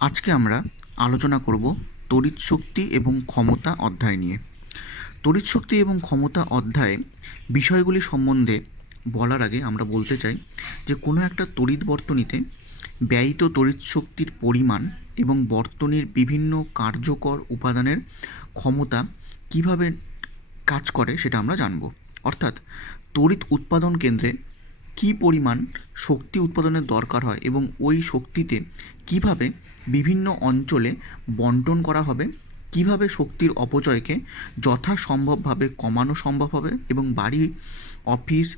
আজকে আমরা আলোচনা করব তড়িৎ শক্তি এবং ক্ষমতা অধ্যায় নিয়ে। তড়িৎ শক্তি এবং ক্ষমতা অধ্যায়ে বিষয়গুলি সম্বন্ধে বলার আগে আমরা বলতে চাই যে কোনো একটা তড়িৎ বর্তনীতে ব্যয়িত তড়িৎ শক্তির পরিমাণ এবং বর্তনীর বিভিন্ন কার্যকর উপাদানের ক্ষমতা কিভাবে কাজ করে সেটা আমরা জানব। অর্থাৎ তড়িৎ উৎপাদন কেন্দ্রে কী পরিমাণ শক্তি উৎপাদনের দরকার হয় এবং ওই শক্তিতে কিভাবে বিভিন্ন অঞ্চলে বন্টন করা হবে, কিভাবে শক্তির অপচয়কে যথাসম্ভবভাবে কমানো সম্ভব হবে এবং বাড়ি, অফিস,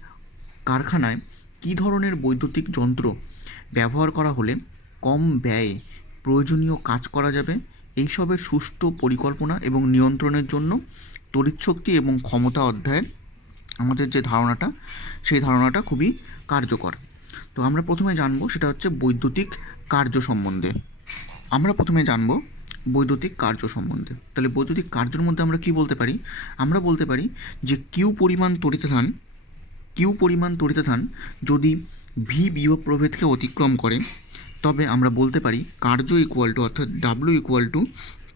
কারখানায় কী ধরনের বৈদ্যুতিক যন্ত্র ব্যবহার করা হলে কম ব্যয়ে প্রয়োজনীয় কাজ করা যাবে, এইসবের সুষ্ঠু পরিকল্পনা এবং নিয়ন্ত্রণের জন্য তড়িৎশক্তি এবং ক্ষমতা অধ্যায়ের আমাদের যে ধারণাটা, সেই ধারণাটা খুবই কার্যকর। তো আমরা প্রথমে জানবো সেটা হচ্ছে বৈদ্যুতিক কার্য সম্বন্ধে। আমরা প্রথমে জানবো বৈদ্যুতিক কার্য সম্বন্ধে। তাহলে বৈদ্যুতিক কার্যের মধ্যে আমরা কি বলতে পারি? আমরা বলতে পারি যে কিউ পরিমাণ তড়িতাধান যদি ভি বিভব প্রভেদকে অতিক্রম করে, তবে আমরা বলতে পারি কার্য ইকুয়াল টু, অর্থাৎ W equal to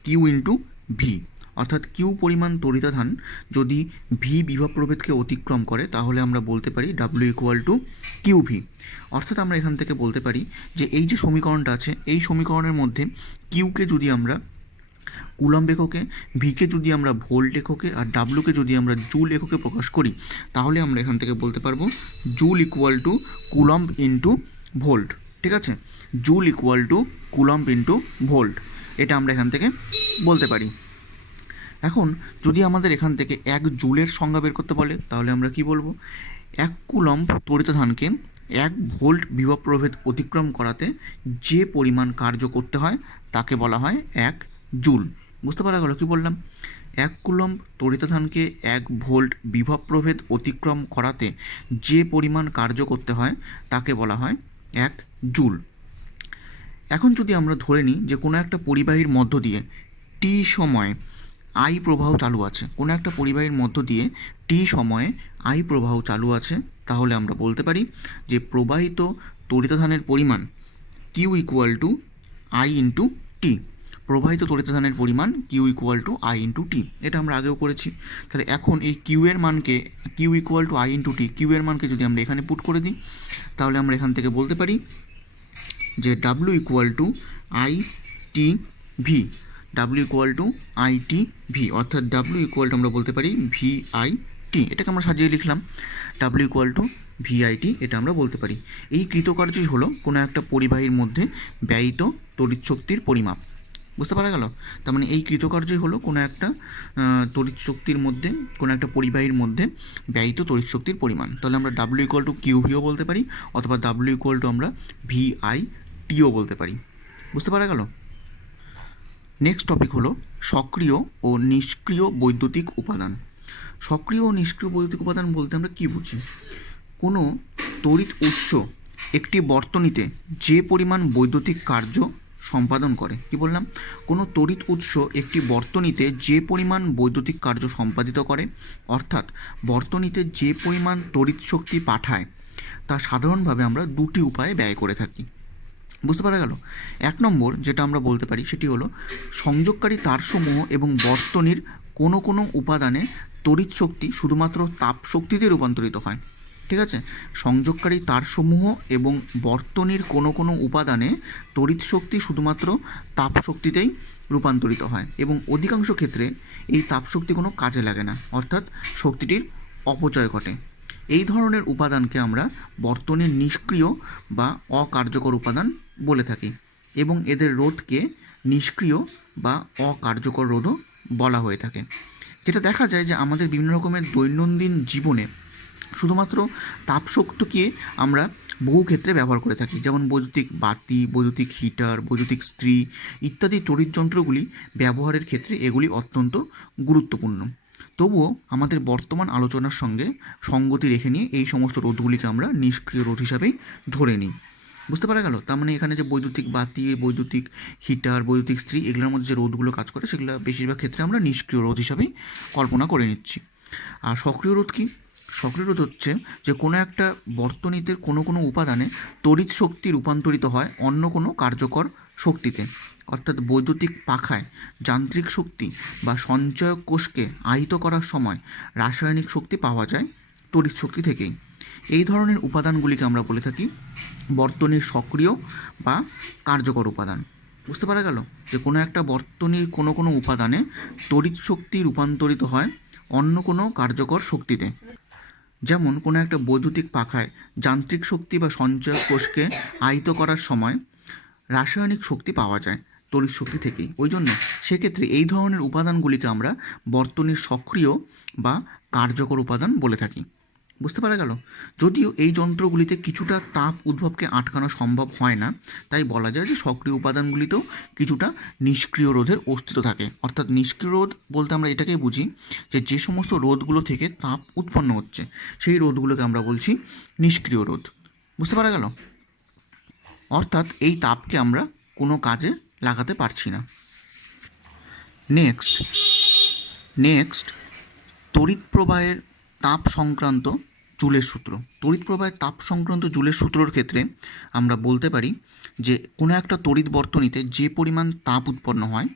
Q into V. অর্থাৎ কিউ পরিমাণ তড়িতাধান যদি ভি বিভব প্রভেদকে অতিক্রম করে, তাহলে আমরা বলতে পারি W equal to Q V. অর্থাৎ আমরা এখান থেকে বলতে পারি যে এই যে সমীকরণটা আছে, এই সমীকরণের মধ্যে কিউকে যদি আমরা কুলম্ব এককে, ভিকে যদি আমরা ভোল্ট এককে, আর ডাব্লুকে যদি আমরা জুল এককে প্রকাশ করি, তাহলে আমরা এখান থেকে বলতে পারবো joule equal two coulomb into volt. ঠিক আছে, joule equal two coulomb into volt, এটা আমরা এখান থেকে বলতে পারি। এখন যদি আমাদের এখান থেকে এক জুলের সংজ্ঞা বের করতে বলে, তাহলে আমরা কি বলবো? এক কুলম্ব তড়িতাধানকে এক ভোল্ট বিভব প্রভেদ অতিক্রম করাতে যে পরিমাণ কার্য করতে হয় তাকে বলা হয় এক জুল। বুঝতে পারা গেল কি বললাম? এক কুলম্ব তড়িতাধানকে এক ভোল্ট বিভব প্রভেদ অতিক্রম করাতে যে পরিমাণ কার্য করতে হয় তাকে বলা হয় এক জুল। এখন যদি আমরা ধরে নিই যে কোনো একটা পরিবাহীর মধ্য দিয়ে টি সময়ে আই প্রবাহ চালু আছে, কোনো একটা পরিবাহীর মধ্য দিয়ে টি সময়ে আই প্রবাহ চালু আছে, তাহলে আমরা বলতে পারি যে প্রবাহিত তড়িতাধানের পরিমাণ Q equal to I into T. প্রবাহিত তড়িতাধানের পরিমাণ Q equal to I into T, এটা আমরা আগেও করেছি। তাহলে এখন এই কিউ এর মানকে, Q equal to I into T, Q এর মানকে যদি আমরা এখানে পুট করে দিই, তাহলে আমরা এখান থেকে বলতে পারি যে W equal to I T V. W equal to I T V, অর্থাৎ ডাব্লিউ ইকুয়াল টু আমরা বলতে পারি ভি আই টি, এটাকে আমরা সাজিয়ে লিখলাম W equal to V I T, এটা আমরা বলতে পারি। এই কৃতকার্যই হলো কোনো একটা পরিবাহীর মধ্যে ব্যয়িত তড়িৎ শক্তির পরিমাপ। বুঝতে পারা গেল? তার মানে এই কৃতকার্যই হলো কোনো একটা তড়িৎ শক্তির মধ্যে, কোনো একটা পরিবাহীর মধ্যে ব্যয়িত তড়িৎ শক্তির পরিমাণ। তাহলে আমরা ডাব্লিউ ইকুয়াল টু কিউ ভিও বলতে পারি, অথবা ডাব্লিউ ইকুয়াল টু আমরা ভি আই টিও বলতে পারি। বুঝতে পারা গেল? নেক্সট টপিক হলো সক্রিয় ও নিষ্ক্রিয় বৈদ্যুতিক উপাদান। সক্রিয় ও নিষ্ক্রিয় বৈদ্যুতিক উপাদান বলতে আমরা কী বুঝি? কোনো তড়িৎ উৎস একটি বর্তনীতে যে পরিমাণ বৈদ্যুতিক কার্য সম্পাদন করে, কি বললাম? কোনো তড়িৎ উৎস একটি বর্তনীতে যে পরিমাণ বৈদ্যুতিক কার্য সম্পাদিত করে, অর্থাৎ বর্তনীতে যে পরিমাণ তড়িৎ শক্তি পাঠায়, তা সাধারণভাবে আমরা দুটি উপায়ে ব্যয় করে থাকি। বুঝতে পারা গেল? এক নম্বর যেটা আমরা বলতে পারি সেটি হলো সংযোগকারী তারসমূহ এবং বর্তনীর কোনো কোনো উপাদানে তড়িৎ শক্তি শুধুমাত্র তাপ শক্তিতে রূপান্তরিত হয়। ঠিক আছে, সংযোগকারী তারসমূহ এবং বর্তনীর কোনো কোনো উপাদানে তড়িৎ শক্তি শুধুমাত্র তাপ শক্তিতেই রূপান্তরিত হয় এবং অধিকাংশ ক্ষেত্রে এই তাপ শক্তি কোনো কাজে লাগে না, অর্থাৎ শক্তিটির অপচয় ঘটে। এই ধরনের উপাদানকে আমরা বর্তনীর নিষ্ক্রিয় বা অকার্যকর উপাদান বলে থাকি এবং এদের রোধকে নিষ্ক্রিয় বা অকার্যকর রোধও বলা হয়ে থাকে। যেটা দেখা যায় যে আমাদের বিভিন্ন রকমের দৈনন্দিন জীবনে শুধুমাত্র তাপশক্তিকে আমরা বহু ক্ষেত্রে ব্যবহার করে থাকি, যেমন বৈদ্যুতিক বাতি, বৈদ্যুতিক হিটার, বৈদ্যুতিক ইস্ত্রি ইত্যাদি তড়িৎ যন্ত্রগুলি ব্যবহারের ক্ষেত্রে এগুলি অত্যন্ত গুরুত্বপূর্ণ। তবুও আমাদের বর্তমান আলোচনার সঙ্গে সঙ্গতি রেখে নিয়ে এই সমস্ত রোধগুলিকে আমরা নিষ্ক্রিয় রোধ হিসাবেই ধরে নিই। বুঝতে পারা গেল? তার মানে এখানে যে বৈদ্যুতিক বাতি, বৈদ্যুতিক হিটার, বৈদ্যুতিক ইস্ত্রি, এগুলোর মধ্যে যে রোধগুলো কাজ করে সেগুলো বেশিরভাগ ক্ষেত্রে আমরা নিষ্ক্রিয় রোধ হিসাবেই কল্পনা করে নিচ্ছি। আর সক্রিয় রোধ কী? সক্রিয় রোধ হচ্ছে যে কোনো একটা বর্তনীতে কোনো কোনো উপাদানে তড়িৎ শক্তি রূপান্তরিত হয় অন্য কোনো কার্যকর শক্তিতে, অর্থাৎ বৈদ্যুতিক পাখায় যান্ত্রিক শক্তি বা সঞ্চয়ক কোষকে আহিত করার সময় রাসায়নিক শক্তি পাওয়া যায় তড়িৎ শক্তি থেকেই। এই ধরনের উপাদানগুলিকে আমরা বলে থাকি বর্তনীর সক্রিয় বা কার্যকর উপাদান। বুঝতে পারা গেল যে কোনো একটা বর্তনীর কোনো উপাদানে তড়িৎ শক্তি রূপান্তরিত হয় অন্য কোনো কার্যকর শক্তিতে। যেমন কোনো একটা বৈদ্যুতিক পাখায় যান্ত্রিক শক্তি বা সঞ্চয়ক কোষকে আহিত করার সময় রাসায়নিক শক্তি পাওয়া যায় তড়িৎ শক্তি থেকেই। ওই জন্য সেক্ষেত্রে এই ধরনের উপাদানগুলিকে আমরা বর্তনীর সক্রিয় বা কার্যকর উপাদান বলে থাকি। বুঝতে পারা গেল? যদিও এই যন্ত্রগুলিতে কিছুটা তাপ উদ্ভবকে আটকানো সম্ভব হয় না, তাই বলা যায় যে সক্রিয় উপাদানগুলিতেও কিছুটা নিষ্ক্রিয় রোধের অস্তিত্ব থাকে। অর্থাৎ নিষ্ক্রিয় রোধ বলতে আমরা এটাকেই বুঝি যে সমস্ত রোধগুলো থেকে তাপ উৎপন্ন হচ্ছে সেই রোধগুলোকে আমরা বলছি নিষ্ক্রিয় রোধ। বুঝতে পারা গেল? অর্থাৎ এই তাপকে আমরা কোনো কাজে লাগাতে পারছি না। নেক্সট তড়িৎ প্রবাহের তাপ সংক্রান্ত জুলের সূত্র। তড়িৎ প্রবাহের তাপ সংক্রান্ত জুলের সূত্রর ক্ষেত্রে আমরা বলতে পারি যে কোনো একটা তড়িৎ বর্তনীতে যে পরিমাণ তাপ উৎপন্ন হয়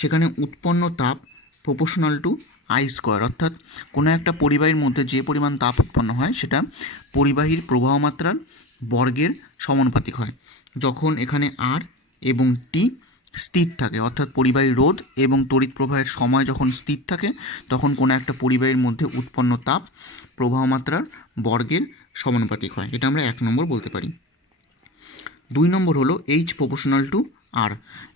সেখানে উৎপন্ন তাপ প্রপোর্শনাল টু আই স্কোয়ার, অর্থাৎ কোনো একটা পরিবাহীর মধ্যে যে পরিমাণ তাপ উৎপন্ন হয় সেটা পরিবাহীর প্রবাহ মাত্রার বর্গের সমানুপাতিক হয়। যখন এখানে আর এবং টি স্থির থাকে, অর্থাৎ পরিবাহী রোধ এবং তড়িৎ প্রবাহের সময় যখন স্থির থাকে তখন কোনো একটা পরিবাহীর মধ্যে উৎপন্ন তাপ প্রবাহ মাত্রার বর্গের সমানুপাতিক হয়। এটা আমরা 1 নম্বর বলতে পারি। 2 নম্বর হলো H proportional to R.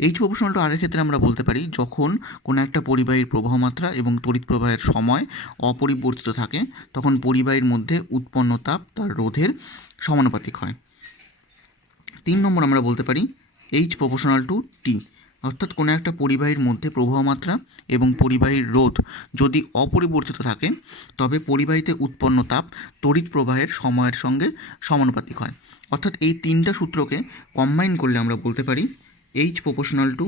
H proportional to আরের ক্ষেত্রে আমরা বলতে পারি যখন কোনো একটা পরিবাহীর প্রবাহ মাত্রা এবং তড়িৎ প্রবাহের সময় অপরিবর্তিত থাকে তখন পরিবাহীর মধ্যে উৎপন্ন তাপ তার রোধের সমানুপাতিক হয়। 3 নম্বর আমরা বলতে পারি এইচ প্রপোর্শনাল টু টি, অর্থাৎ কোনো একটা পরিবাহীর মধ্যে প্রবাহ মাত্রা এবং পরিবাহীর রোধ যদি অপরিবর্তিত থাকে তবে পরিবাহীতে উৎপন্ন তাপ তড়িৎ প্রবাহের সময়ের সঙ্গে সমানুপাতিক হয়। অর্থাৎ এই 3টা সূত্রকে কম্বাইন করলে আমরা বলতে পারি H proportional to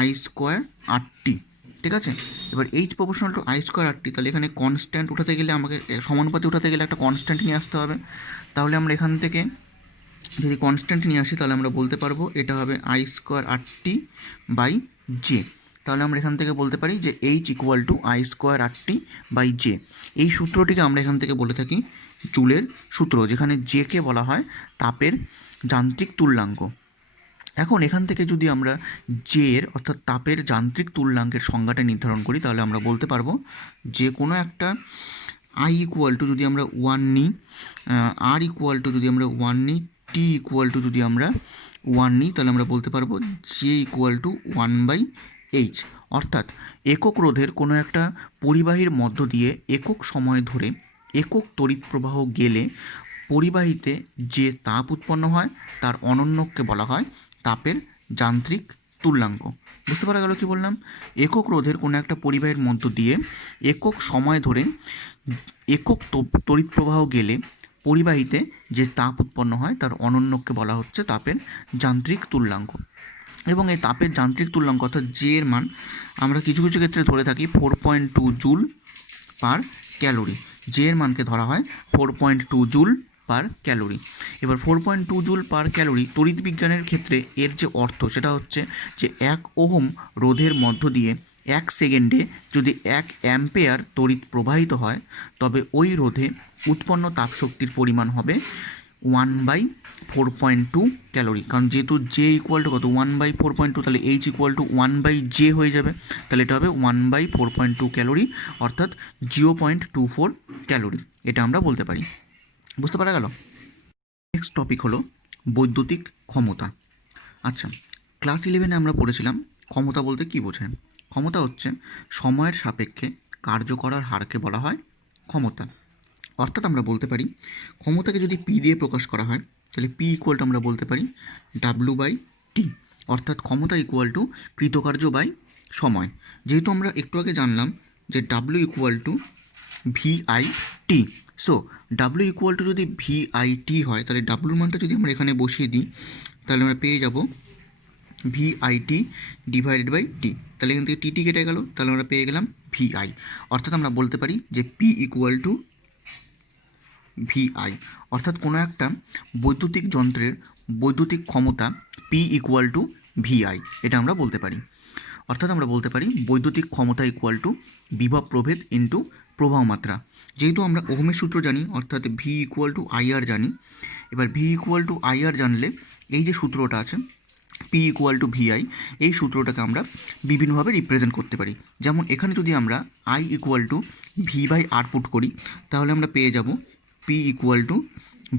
I square R T. ঠিক আছে, এবার H proportional to I square R T, তাহলে এখানে কনস্ট্যান্ট উঠাতে গেলে আমাকে সমানুপাতি উঠাতে গেলে একটা কনস্ট্যান্ট নিয়ে আসতে হবে। তাহলে আমরা এখান থেকে যদি কনস্ট্যান্ট নিয়ে আসি তাহলে আমরা বলতে পারবো এটা হবে I square R T by J. তাহলে আমরা এখান থেকে বলতে পারি যে H equal to I square R T by J. এই সূত্রটিকে আমরা এখান থেকে বলে থাকি জুলের সূত্র, যেখানে জেকে বলা হয় তাপের যান্ত্রিক তুল্যাঙ্ক। এখন এখান থেকে যদি আমরা জে এর অর্থাৎ তাপের যান্ত্রিক তুল্যাঙ্কের সংজ্ঞাটা নির্ধারণ করি তাহলে আমরা বলতে পারবো যে কোনো একটা আই ইকুয়াল টু যদি আমরা 1 নিই, আর ইকুয়াল টু যদি আমরা 1 নিই, টি ইকুয়াল টু যদি আমরা 1 নিই, তাহলে আমরা বলতে পারবো জে ইকুয়াল টু 1/h। অর্থাৎ একক রোধের কোনো একটা পরিবাহীর মধ্য দিয়ে একক সময় ধরে একক তড়িৎ প্রবাহ গেলে পরিবাহীতে যে তাপ উৎপন্ন হয় তার অনন্যককে বলা হয় তাপের যান্ত্রিক তুল্যাঙ্ক। বুঝতে পারা গেল কি বললাম? একক রোধের কোনো একটা পরিবাহীর মধ্য দিয়ে একক সময় ধরে একক তড়িৎ প্রবাহ গেলে পরিবাহীতে যে তাপ উৎপন্ন হয় তার অনন্যককে বলা হচ্ছে তাপের যান্ত্রিক তুল্যাঙ্ক। এবং এই তাপের যান্ত্রিক তুল্যাঙ্ক অর্থাৎ জে এর মান আমরা কিছু কিছু ক্ষেত্রে ধরে থাকি 4.2 জুল পার ক্যালোরি। জে এর মানকে ধরা হয় 4.2 জুল পার ক্যালোরি। এবার 4.2 জুল পার ক্যালোরি তড়িৎ বিজ্ঞানের ক্ষেত্রে এর যে অর্থ সেটা হচ্ছে যে 1 ওহম রোধের মধ্য দিয়ে 1 সেকেন্ডে যদি 1 অ্যাম্পেয়ার তড়িৎ প্রবাহিত হয় তবে ওই রোধে উৎপন্ন তাপশক্তির পরিমাণ হবে 1/4.2 ক্যালোরি। কারণ যেহেতু জে ইকুয়াল টু কত 1/4.2, তাহলে এইচ ইকুয়াল টু 1/জে হয়ে যাবে। তাহলে এটা হবে 1/4.2 ক্যালোরি, অর্থাৎ 0.24 ক্যালোরি। এটা আমরা বলতে পারি। বুঝতে পারা গেল? নেক্সট টপিক হলো বৈদ্যুতিক ক্ষমতা। আচ্ছা, ক্লাস 11-এ আমরা পড়েছিলাম ক্ষমতা বলতে কী বোঝায়। ক্ষমতা হচ্ছে সময়ের সাপেক্ষে কার্য করার হারকে বলা হয় ক্ষমতা। অর্থাৎ আমরা বলতে পারি ক্ষমতাকে যদি পি দিয়ে প্রকাশ করা হয় তাহলে পি ইকুয়াল টু আমরা বলতে পারি W/T, অর্থাৎ ক্ষমতা ইকুয়াল টু কৃতকার্য বাই সময়। যেহেতু আমরা একটু আগে জানলাম যে W equal to VIT, so W equal to যদি VIT হয় তাহলে ডাব্লুর মানটা যদি আমরা এখানে বসিয়ে দিই তাহলে আমরা পেয়ে যাব VIT ডিভাইডেড বাই টি। তাহলে এখান থেকে টি কেটে গেল, তাহলে আমরা পেয়ে গেলাম VI। অর্থাৎ আমরা বলতে পারি যে P ইকুয়াল টু VI, অর্থাৎ কোনো একটা বৈদ্যুতিক যন্ত্রের বৈদ্যুতিক ক্ষমতা P ইকুয়াল টু ভিআই, এটা আমরা বলতে পারি। অর্থাৎ আমরা বলতে পারি বৈদ্যুতিক ক্ষমতা ইকুয়াল টু বিভব প্রভেদ ইন্টু প্রবাহ মাত্রা। যেহেতু আমরা ওহমের সূত্র জানি, অর্থাৎ ভি ইকুয়াল টু আইআর জানি, এবার ভি ইকুয়াল টু আইআর জানলে এই যে সূত্রটা আছে পি ইকুয়াল টু ভিআই, এই সূত্রটাকে আমরা বিভিন্নভাবে রিপ্রেজেন্ট করতে পারি। যেমন এখানে যদি আমরা I equal to V by R put করি, তাহলে আমরা পেয়ে যাব P equal to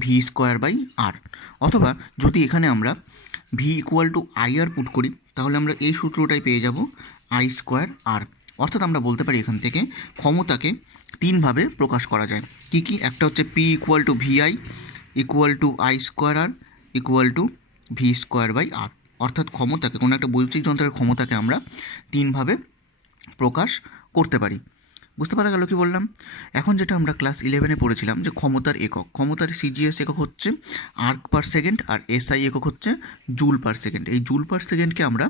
V square by R. অথবা যদি এখানে আমরা V equal to I R put করি, তাহলে আমরা এই সূত্রটাই পেয়ে যাব আই স্কোয়ার আর। অর্থাৎ আমরা বলতে পারি এখান থেকে ক্ষমতাকে তিনভাবে প্রকাশ করা যায়। কি কি? একটা হচ্ছে P equal to VI equal to I square R equal to V square by R. অর্থাৎ ক্ষমতাকে, কোনো একটা বৈদ্যুতিক যন্ত্রের ক্ষমতাকে আমরা তিনভাবে প্রকাশ করতে পারি। বুঝতে পারা গেল কি বললাম? এখন যেটা আমরা ক্লাস 11-এ পড়েছিলাম যে ক্ষমতার একক, ক্ষমতার সিজিএস একক হচ্ছে আর্ক পার সেকেন্ড আর এসআই একক হচ্ছে জুল পার সেকেন্ড। এই জুল পার সেকেন্ডকে আমরা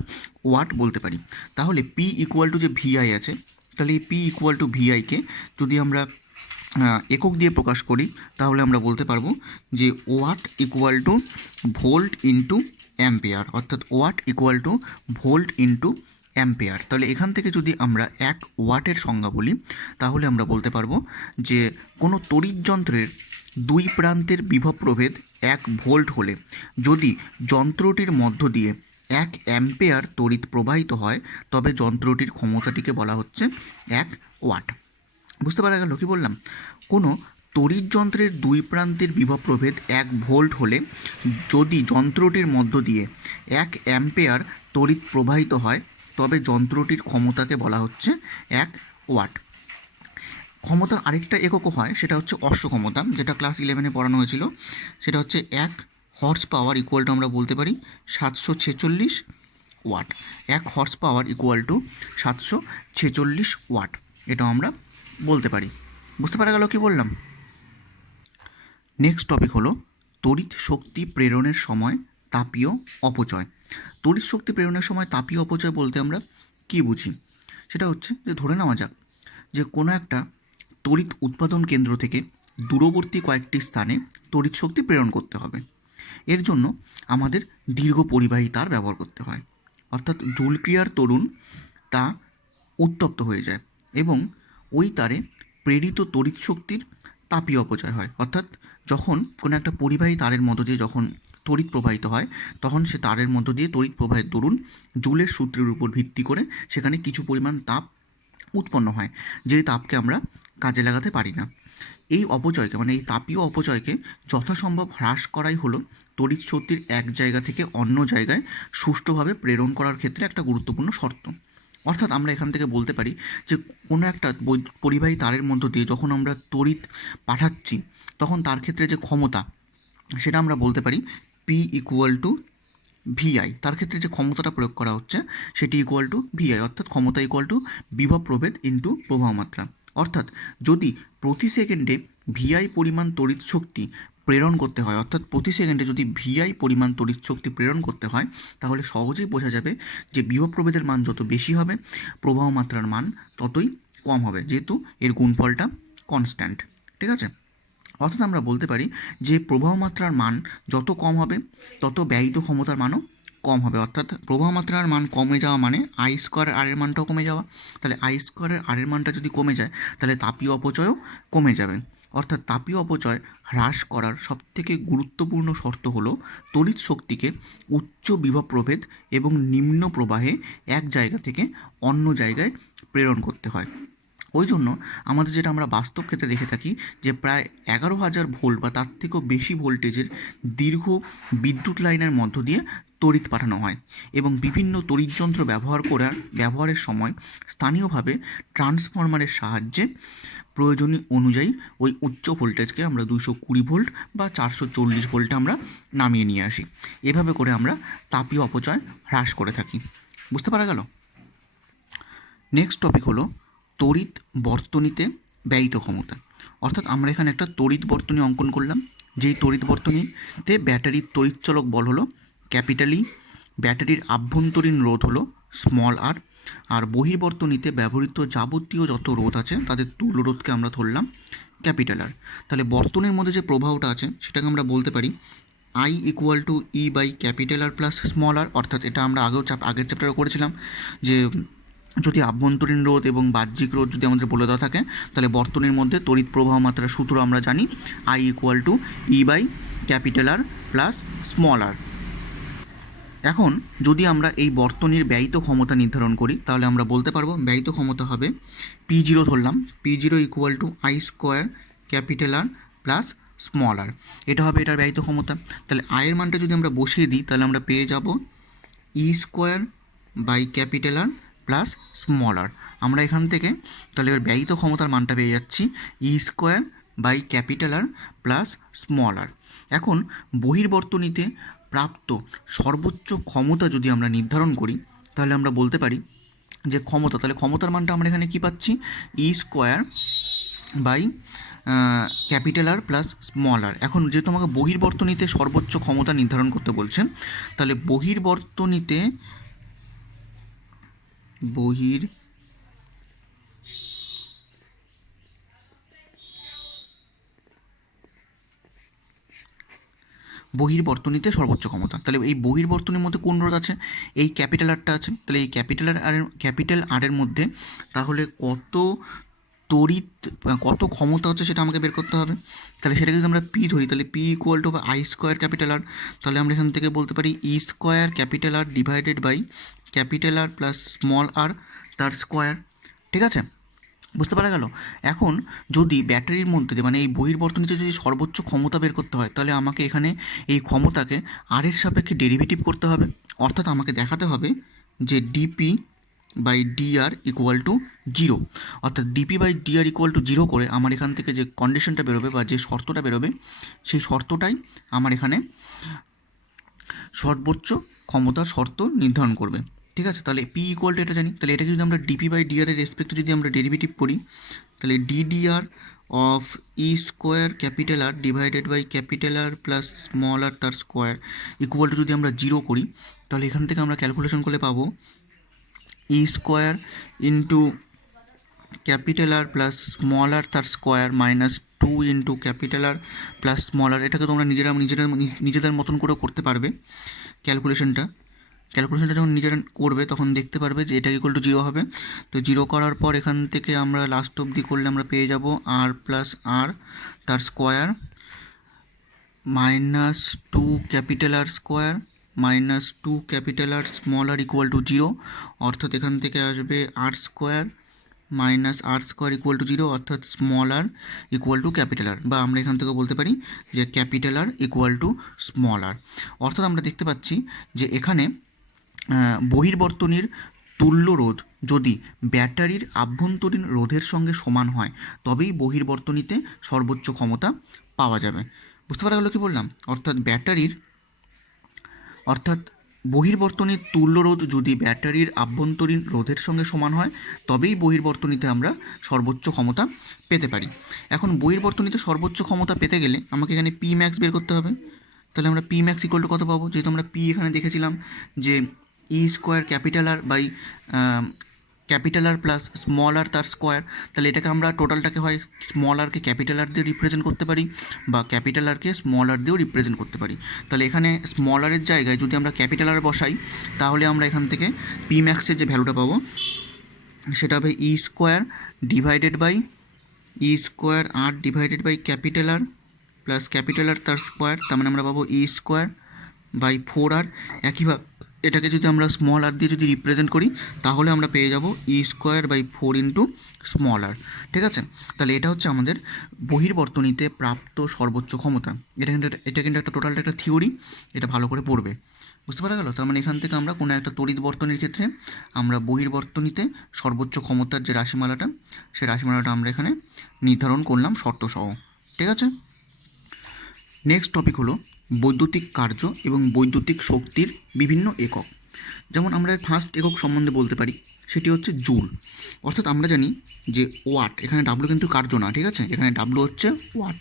ওয়াট বলতে পারি। তাহলে পি ইকুয়াল টু যে ভিআই আছে, তাহলে এই পি ইকুয়াল টু ভিআইকে যদি আমরা একক দিয়ে প্রকাশ করি, তাহলে আমরা বলতে পারবো যে watt equal to volt into ampere, অর্থাৎ watt equal to volt into ampere. তাহলে এখান থেকে যদি আমরা 1 ওয়াটের সংজ্ঞা বলি, তাহলে আমরা বলতে পারবো যে কোনো তড়িৎ যন্ত্রের দুই প্রান্তের বিভব প্রভেদ 1 ভোল্ট হলে যদি যন্ত্রটির মধ্য দিয়ে 1 অ্যাম্পিয়ার তড়িৎ প্রবাহিত হয়, তবে যন্ত্রটির ক্ষমতাটিকে বলা হচ্ছে 1 ওয়াট। বুঝতে পারা গেল কি বললাম? কোনো তড়িৎ যন্ত্রের দুই প্রান্তের বিভব প্রভেদ 1 ভোল্ট হলে যদি যন্ত্রটির মধ্য দিয়ে 1 অ্যাম্পিয়ার তড়িৎ প্রবাহিত হয়, তবে যন্ত্রটির ক্ষমতাকে বলা হচ্ছে 1 ওয়াট। ক্ষমতার আরেকটা এককও হয়, সেটা হচ্ছে অশ্ব ক্ষমতা, যেটা ক্লাস 11-এ পড়ানো হয়েছিল। সেটা হচ্ছে 1 হর্স পাওয়ার ইকুয়াল টু আমরা বলতে পারি 746 watt. 1 horsepower equal to 746 watt, এটাও আমরা বলতে পারি। বুঝতে পারা গেল কি বললাম? নেক্সট টপিক হলো তড়িৎ শক্তি প্রেরণের সময় তাপীয় অপচয়। তড়িৎ শক্তি প্রেরণের সময় তাপীয় অপচয় বলতে আমরা কী বুঝি? সেটা হচ্ছে যে ধরে নেওয়া যাক যে কোনো একটা তড়িৎ উৎপাদন কেন্দ্র থেকে দূরবর্তী কয়েকটি স্থানে তড়িৎ শক্তি প্রেরণ করতে হবে। এর জন্য আমাদের দীর্ঘ পরিবাহী তার ব্যবহার করতে হয়, অর্থাৎ জুলক্রিয়ার তরুণ তা উত্তপ্ত হয়ে যায় এবং ওই তারে প্রেরিত তড়িৎ শক্তির তাপীয় অপচয় হয়। অর্থাৎ যখন কোনো একটা পরিবাহী তারের মধ্য দিয়ে যখন তড়িৎ প্রবাহিত হয়, তখন সে তারের মধ্য দিয়ে তড়িৎ প্রবাহের দরুন জুলের সূত্রের উপর ভিত্তি করে সেখানে কিছু পরিমাণ তাপ উৎপন্ন হয়, যে তাপকে আমরা কাজে লাগাতে পারি না। এই অপচয়কে, মানে এই তাপীয় অপচয়কে যথাসম্ভব হ্রাস করাই হলো তড়িৎ শক্তির এক জায়গা থেকে অন্য জায়গায় সুষ্ঠুভাবে প্রেরণ করার ক্ষেত্রে একটা গুরুত্বপূর্ণ শর্ত। অর্থাৎ আমরা এখান থেকে বলতে পারি যে কোনো একটা পরিবাহী তারের মধ্য দিয়ে যখন আমরা তড়িৎ পাঠাচ্ছি, তখন তার ক্ষেত্রে যে ক্ষমতা, সেটা আমরা বলতে পারি পি ইকুয়াল টু ভিআই। তার ক্ষেত্রে যে ক্ষমতাটা প্রয়োগ করা হচ্ছে সেটি ইকুয়াল টু ভিআই, অর্থাৎ ক্ষমতা ইকুয়াল টু বিভব প্রভেদ ইন্টু প্রবাহ মাত্রা। অর্থাৎ যদি প্রতি সেকেন্ডে ভিআই পরিমাণ তড়িৎ শক্তি প্রেরণ করতে হয়, অর্থাৎ প্রতি সেকেন্ডে যদি ভিআই পরিমাণ তড়িৎ শক্তি প্রেরণ করতে হয়, তাহলে সহজেই বোঝা যাবে যে বিভব প্রভেদের মান যত বেশি হবে, প্রবাহ মাত্রার মান ততই কম হবে, যেহেতু এর গুণফলটা কনস্ট্যান্ট। ঠিক আছে? অর্থাৎ আমরা বলতে পারি যে প্রবাহ মাত্রার মান যত কম হবে, তত ব্যয়িত ক্ষমতার মানও কম হবে। অর্থাৎ প্রবাহ মাত্রার মান কমে যাওয়া মানে আই স্কোয়ারের আরের মানটাও কমে যাওয়া। তাহলে আই স্কোয়ারের আরের মানটা যদি কমে যায়, তাহলে তাপীয় অপচয়ও কমে যাবে। অর্থাৎ তাপীয় অপচয় হ্রাস করার সবথেকে গুরুত্বপূর্ণ শর্ত হলো তড়িৎ শক্তিকে উচ্চ বিভব প্রভেদ এবং নিম্ন প্রবাহে এক জায়গা থেকে অন্য জায়গায় প্রেরণ করতে হয়। ওই জন্য আমাদের যেটা আমরা বাস্তব ক্ষেত্রে দেখে থাকি যে প্রায় 11,000 ভোল্ট বা তার থেকেও বেশি ভোল্টেজের দীর্ঘ বিদ্যুৎ লাইনের মধ্য দিয়ে তড়িৎ পাঠানো হয় এবং বিভিন্ন তড়িৎযন্ত্র ব্যবহারের সময় স্থানীয়ভাবে ট্রান্সফরমারের সাহায্যে প্রয়োজনীয় অনুযায়ী ওই উচ্চ ভোল্টেজকে আমরা 220 ভোল্ট বা 440 ভোল্টে আমরা নামিয়ে নিয়ে আসি। এভাবে করে আমরা তাপীয় অপচয় হ্রাস করে থাকি। বুঝতে পারা গেল? নেক্সট টপিক হলো তড়িৎ বর্তনীতে ব্যয়িত ক্ষমতা। অর্থাৎ আমরা এখানে একটা তড়িৎ বর্তনী অঙ্কন করলাম, যেই তড়িৎ বর্তনীতে ব্যাটারির তড়িৎচলক বল হলো ক্যাপিটাল ই, ব্যাটারির আভ্যন্তরীণ রোধ হলো স্মল আর, আর বহির্বর্তনীতে ব্যবহৃত যাবতীয় যত রোধ আছে তাদের তুল্য রোধকে আমরা ধরলাম ক্যাপিটাল আর। তাহলে বর্তনীর মধ্যে যে প্রবাহটা আছে সেটাকে আমরা বলতে পারি I equal to E by capital R plus small R, অর্থাৎ এটা আমরা আগের চ্যাপ্টারে করেছিলাম যে যদি আভ্যন্তরীণ রোধ এবং বাহ্যিক রোধ যদি আমাদের বলে দেওয়া থাকে তাহলে বর্তনীর মধ্যে তড়িৎ প্রবাহ মাত্রার সূত্র আমরা জানি I equal to E by capital R plus small R. এখন যদি আমরা এই বর্তনীর ব্যয়িত ক্ষমতা নির্ধারণ করি তাহলে আমরা বলতে পারবো ব্যয়িত ক্ষমতা হবে P0 ধরলাম, P0 equal to I square capital R plus small R, এটা হবে এটার ব্যয়িত ক্ষমতা। তাহলে আয়ের মানটা যদি আমরা বসিয়ে দিই তাহলে আমরা পেয়ে যাব E square by capital R plus small R. আমরা এখান থেকে তাহলে এবার ব্যয়িত ক্ষমতার মানটা পেয়ে যাচ্ছি E square by capital R plus small R. এখন বহির্বর্তনীতে প্রাপ্ত সর্বোচ্চ ক্ষমতা যদি আমরা নির্ধারণ করি তাহলে আমরা বলতে পারি যে ক্ষমতা, তাহলে ক্ষমতার মানটা আমরা এখানে কী পাচ্ছি E square by capital R plus small R. এখন যেহেতু আমাকে বহির্বর্তনীতে সর্বোচ্চ ক্ষমতা নির্ধারণ করতে বলছে তাহলে বহির্বর্তনীতে বহির্বর্তনীতে সর্বোচ্চ ক্ষমতা, তাহলে এই বহির্বর্তনীর মধ্যে কোন রোধ আছে, এই ক্যাপিটাল আরটা আছে। তাহলে এই ক্যাপিটাল আরের মধ্যে তাহলে কত ক্ষমতা হচ্ছে সেটা আমাকে বের করতে হবে। তাহলে সেটাকে যদি আমরা পি ধরি তাহলে P equal to I square capital R, তাহলে আমরা এখান থেকে বলতে পারি E square capital R divided by capital R plus small R তার স্কোয়ার। ঠিক আছে, বুঝতে পারা গেল। এখন যদি ব্যাটারির মধ্যে মানে এই বহির্বর্তনীতে যদি সর্বোচ্চ ক্ষমতা বের করতে হয় তাহলে আমাকে এখানে এই ক্ষমতাকে আর এর সাপেক্ষে ডেরিভেটিভ করতে হবে, অর্থাৎ আমাকে দেখাতে হবে যে DP by DR equal to zero, অর্থাৎ DP by DR equal to zero করে আমার এখান থেকে যে কন্ডিশনটা বেরোবে বা যে শর্তটা বেরোবে সেই শর্তটাই আমার এখানে সর্বোচ্চ ক্ষমতার শর্ত নির্ধারণ করবে। ঠিক আছে, তাহলে পি ইকুয়াল টু এটা জানি, তাহলে এটাকে যদি আমরা ডিপি বাই ডিআরের রেসপেক্টে যদি আমরা ডেরিভেটিভ করি তাহলে DDR of E square capital R divided by capital R plus small R তার স্কোয়ার ইকুয়াল টু যদি আমরা জিরো করি তাহলে এখান থেকে আমরা ক্যালকুলেশন করলে পাবো E square into capital R plus small R তার square minus 2 into capital R plus small R. এটাকে তোমরা নিজেদের মতন করেও করতে পারবে ক্যালকুলেশনটা যখন নিজেরা করবে তখন দেখতে পারবে যে এটা ইকুয়াল টু জিরো হবে। তো জিরো করার পর এখান থেকে আমরা লাস্ট অবধি করলে আমরা পেয়ে যাব আর প্লাস আর তার square minus 2 capital R square minus 2 capital R small R equal to zero, অর্থাৎ এখান থেকে আসবে R square minus R square equal to zero, অর্থাৎ small R equal to capital R, বা আমরা এখান থেকে বলতে পারি যে capital R equal to small R. অর্থাৎ আমরা দেখতে পাচ্ছি যে এখানে বহির্বর্তনীর তুল্য রোধ যদি ব্যাটারির আভ্যন্তরীণ রোধের সঙ্গে সমান হয় তবেই বহির্বর্তনীতে সর্বোচ্চ ক্ষমতা পাওয়া যাবে। বুঝতে পারা গেল কি বললাম, অর্থাৎ বহির্বর্তনীর তুল্য রোধ যদি ব্যাটারির আভ্যন্তরীণ রোধের সঙ্গে সমান হয় তবেই বহির্বর্তনীতে আমরা সর্বোচ্চ ক্ষমতা পেতে পারি। এখন বহির্বর্তনীতে সর্বোচ্চ ক্ষমতা পেতে গেলে আমাকে এখানে পি ম্যাক্স বের করতে হবে। তাহলে আমরা পি ম্যাক্স ইকুয়াল টু কত পাবো, যেহেতু আমরা পি এখানে দেখেছিলাম যে E square capital R by capital R plus small R তার স্কোয়ার, তাহলে এটাকে আমরা টোটালটাকে হয় স্মল আরকে ক্যাপিটাল আর দিয়ে রিপ্রেজেন্ট করতে পারি বা ক্যাপিটাল আরকে স্মল আর দিয়েও রিপ্রেজেন্ট করতে পারি। তাহলে এখানে স্মল আরের জায়গায় যদি আমরা ক্যাপিটাল আর বসাই তাহলে আমরা এখান থেকে পি ম্যাক্সের যে ভ্যালুটা পাবো সেটা হবে E square divided by E square R divided by capital R plus capital R তার স্কোয়ার, তার মানে আমরা পাবো ই স্কোয়ার বাই 4r। একইভাবে এটাকে যদি আমরা স্মল আর দিয়ে যদি রিপ্রেজেন্ট করি তাহলে আমরা পেয়ে যাব E square by 4 into small আর। ঠিক আছে, তাহলে এটা হচ্ছে আমাদের বহির্বর্তনীতে প্রাপ্ত সর্বোচ্চ ক্ষমতা। এটা কিন্তু একটা টোটালটা একটা থিওরি, এটা ভালো করে পড়বে। বুঝতে পারা গেল, তার মানে এখান থেকে আমরা কোনো একটা তড়িৎ বর্তনীর ক্ষেত্রে আমরা বহির্বর্তনীতে সর্বোচ্চ ক্ষমতার যে রাশিমালাটা সেই রাশিমালাটা আমরা এখানে নির্ধারণ করলাম শর্ত সহ। ঠিক আছে, নেক্সট টপিক হলো বৈদ্যুতিক কার্য এবং বৈদ্যুতিক শক্তির বিভিন্ন একক। যেমন আমরা ফার্স্ট একক সম্বন্ধে বলতে পারি সেটি হচ্ছে জুল, অর্থাৎ আমরা জানি যে ওয়াট, এখানে ডাব্লু কিন্তু কার্য না, ঠিক আছে, এখানে ডাব্লু হচ্ছে ওয়াট।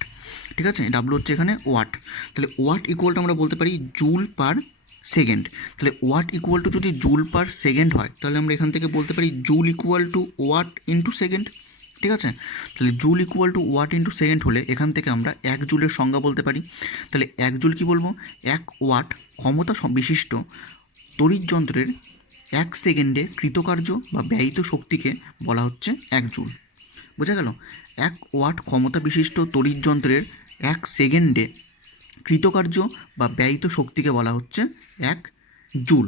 ঠিক আছে, ডাব্লু হচ্ছে এখানে ওয়াট, তাহলে ওয়াট ইকুয়াল টু আমরা বলতে পারি জুল পার সেকেন্ড। তাহলে ওয়াট ইকুয়াল টু যদি জুল পার সেকেন্ড হয় তাহলে আমরা এখান থেকে বলতে পারি joule equal to watt into second. ঠিক আছে। তাহলে joule equal to watt into second হলে এখান থেকে আমরা 1 জুলের সংজ্ঞা বলতে পারি। তাহলে 1 জুল কী বলবো? 1 ওয়াট ক্ষমতা বিশিষ্ট তড়িৎ যন্ত্রের 1 সেকেন্ডে কৃতকার্য বা ব্যয়িত শক্তিকে বলা হচ্ছে 1 জুল। বোঝা গেল? 1 ওয়াট ক্ষমতা বিশিষ্ট তড়িৎ যন্ত্রের 1 সেকেন্ডে কৃতকার্য বা ব্যয়িত শক্তিকে বলা হচ্ছে 1 জুল।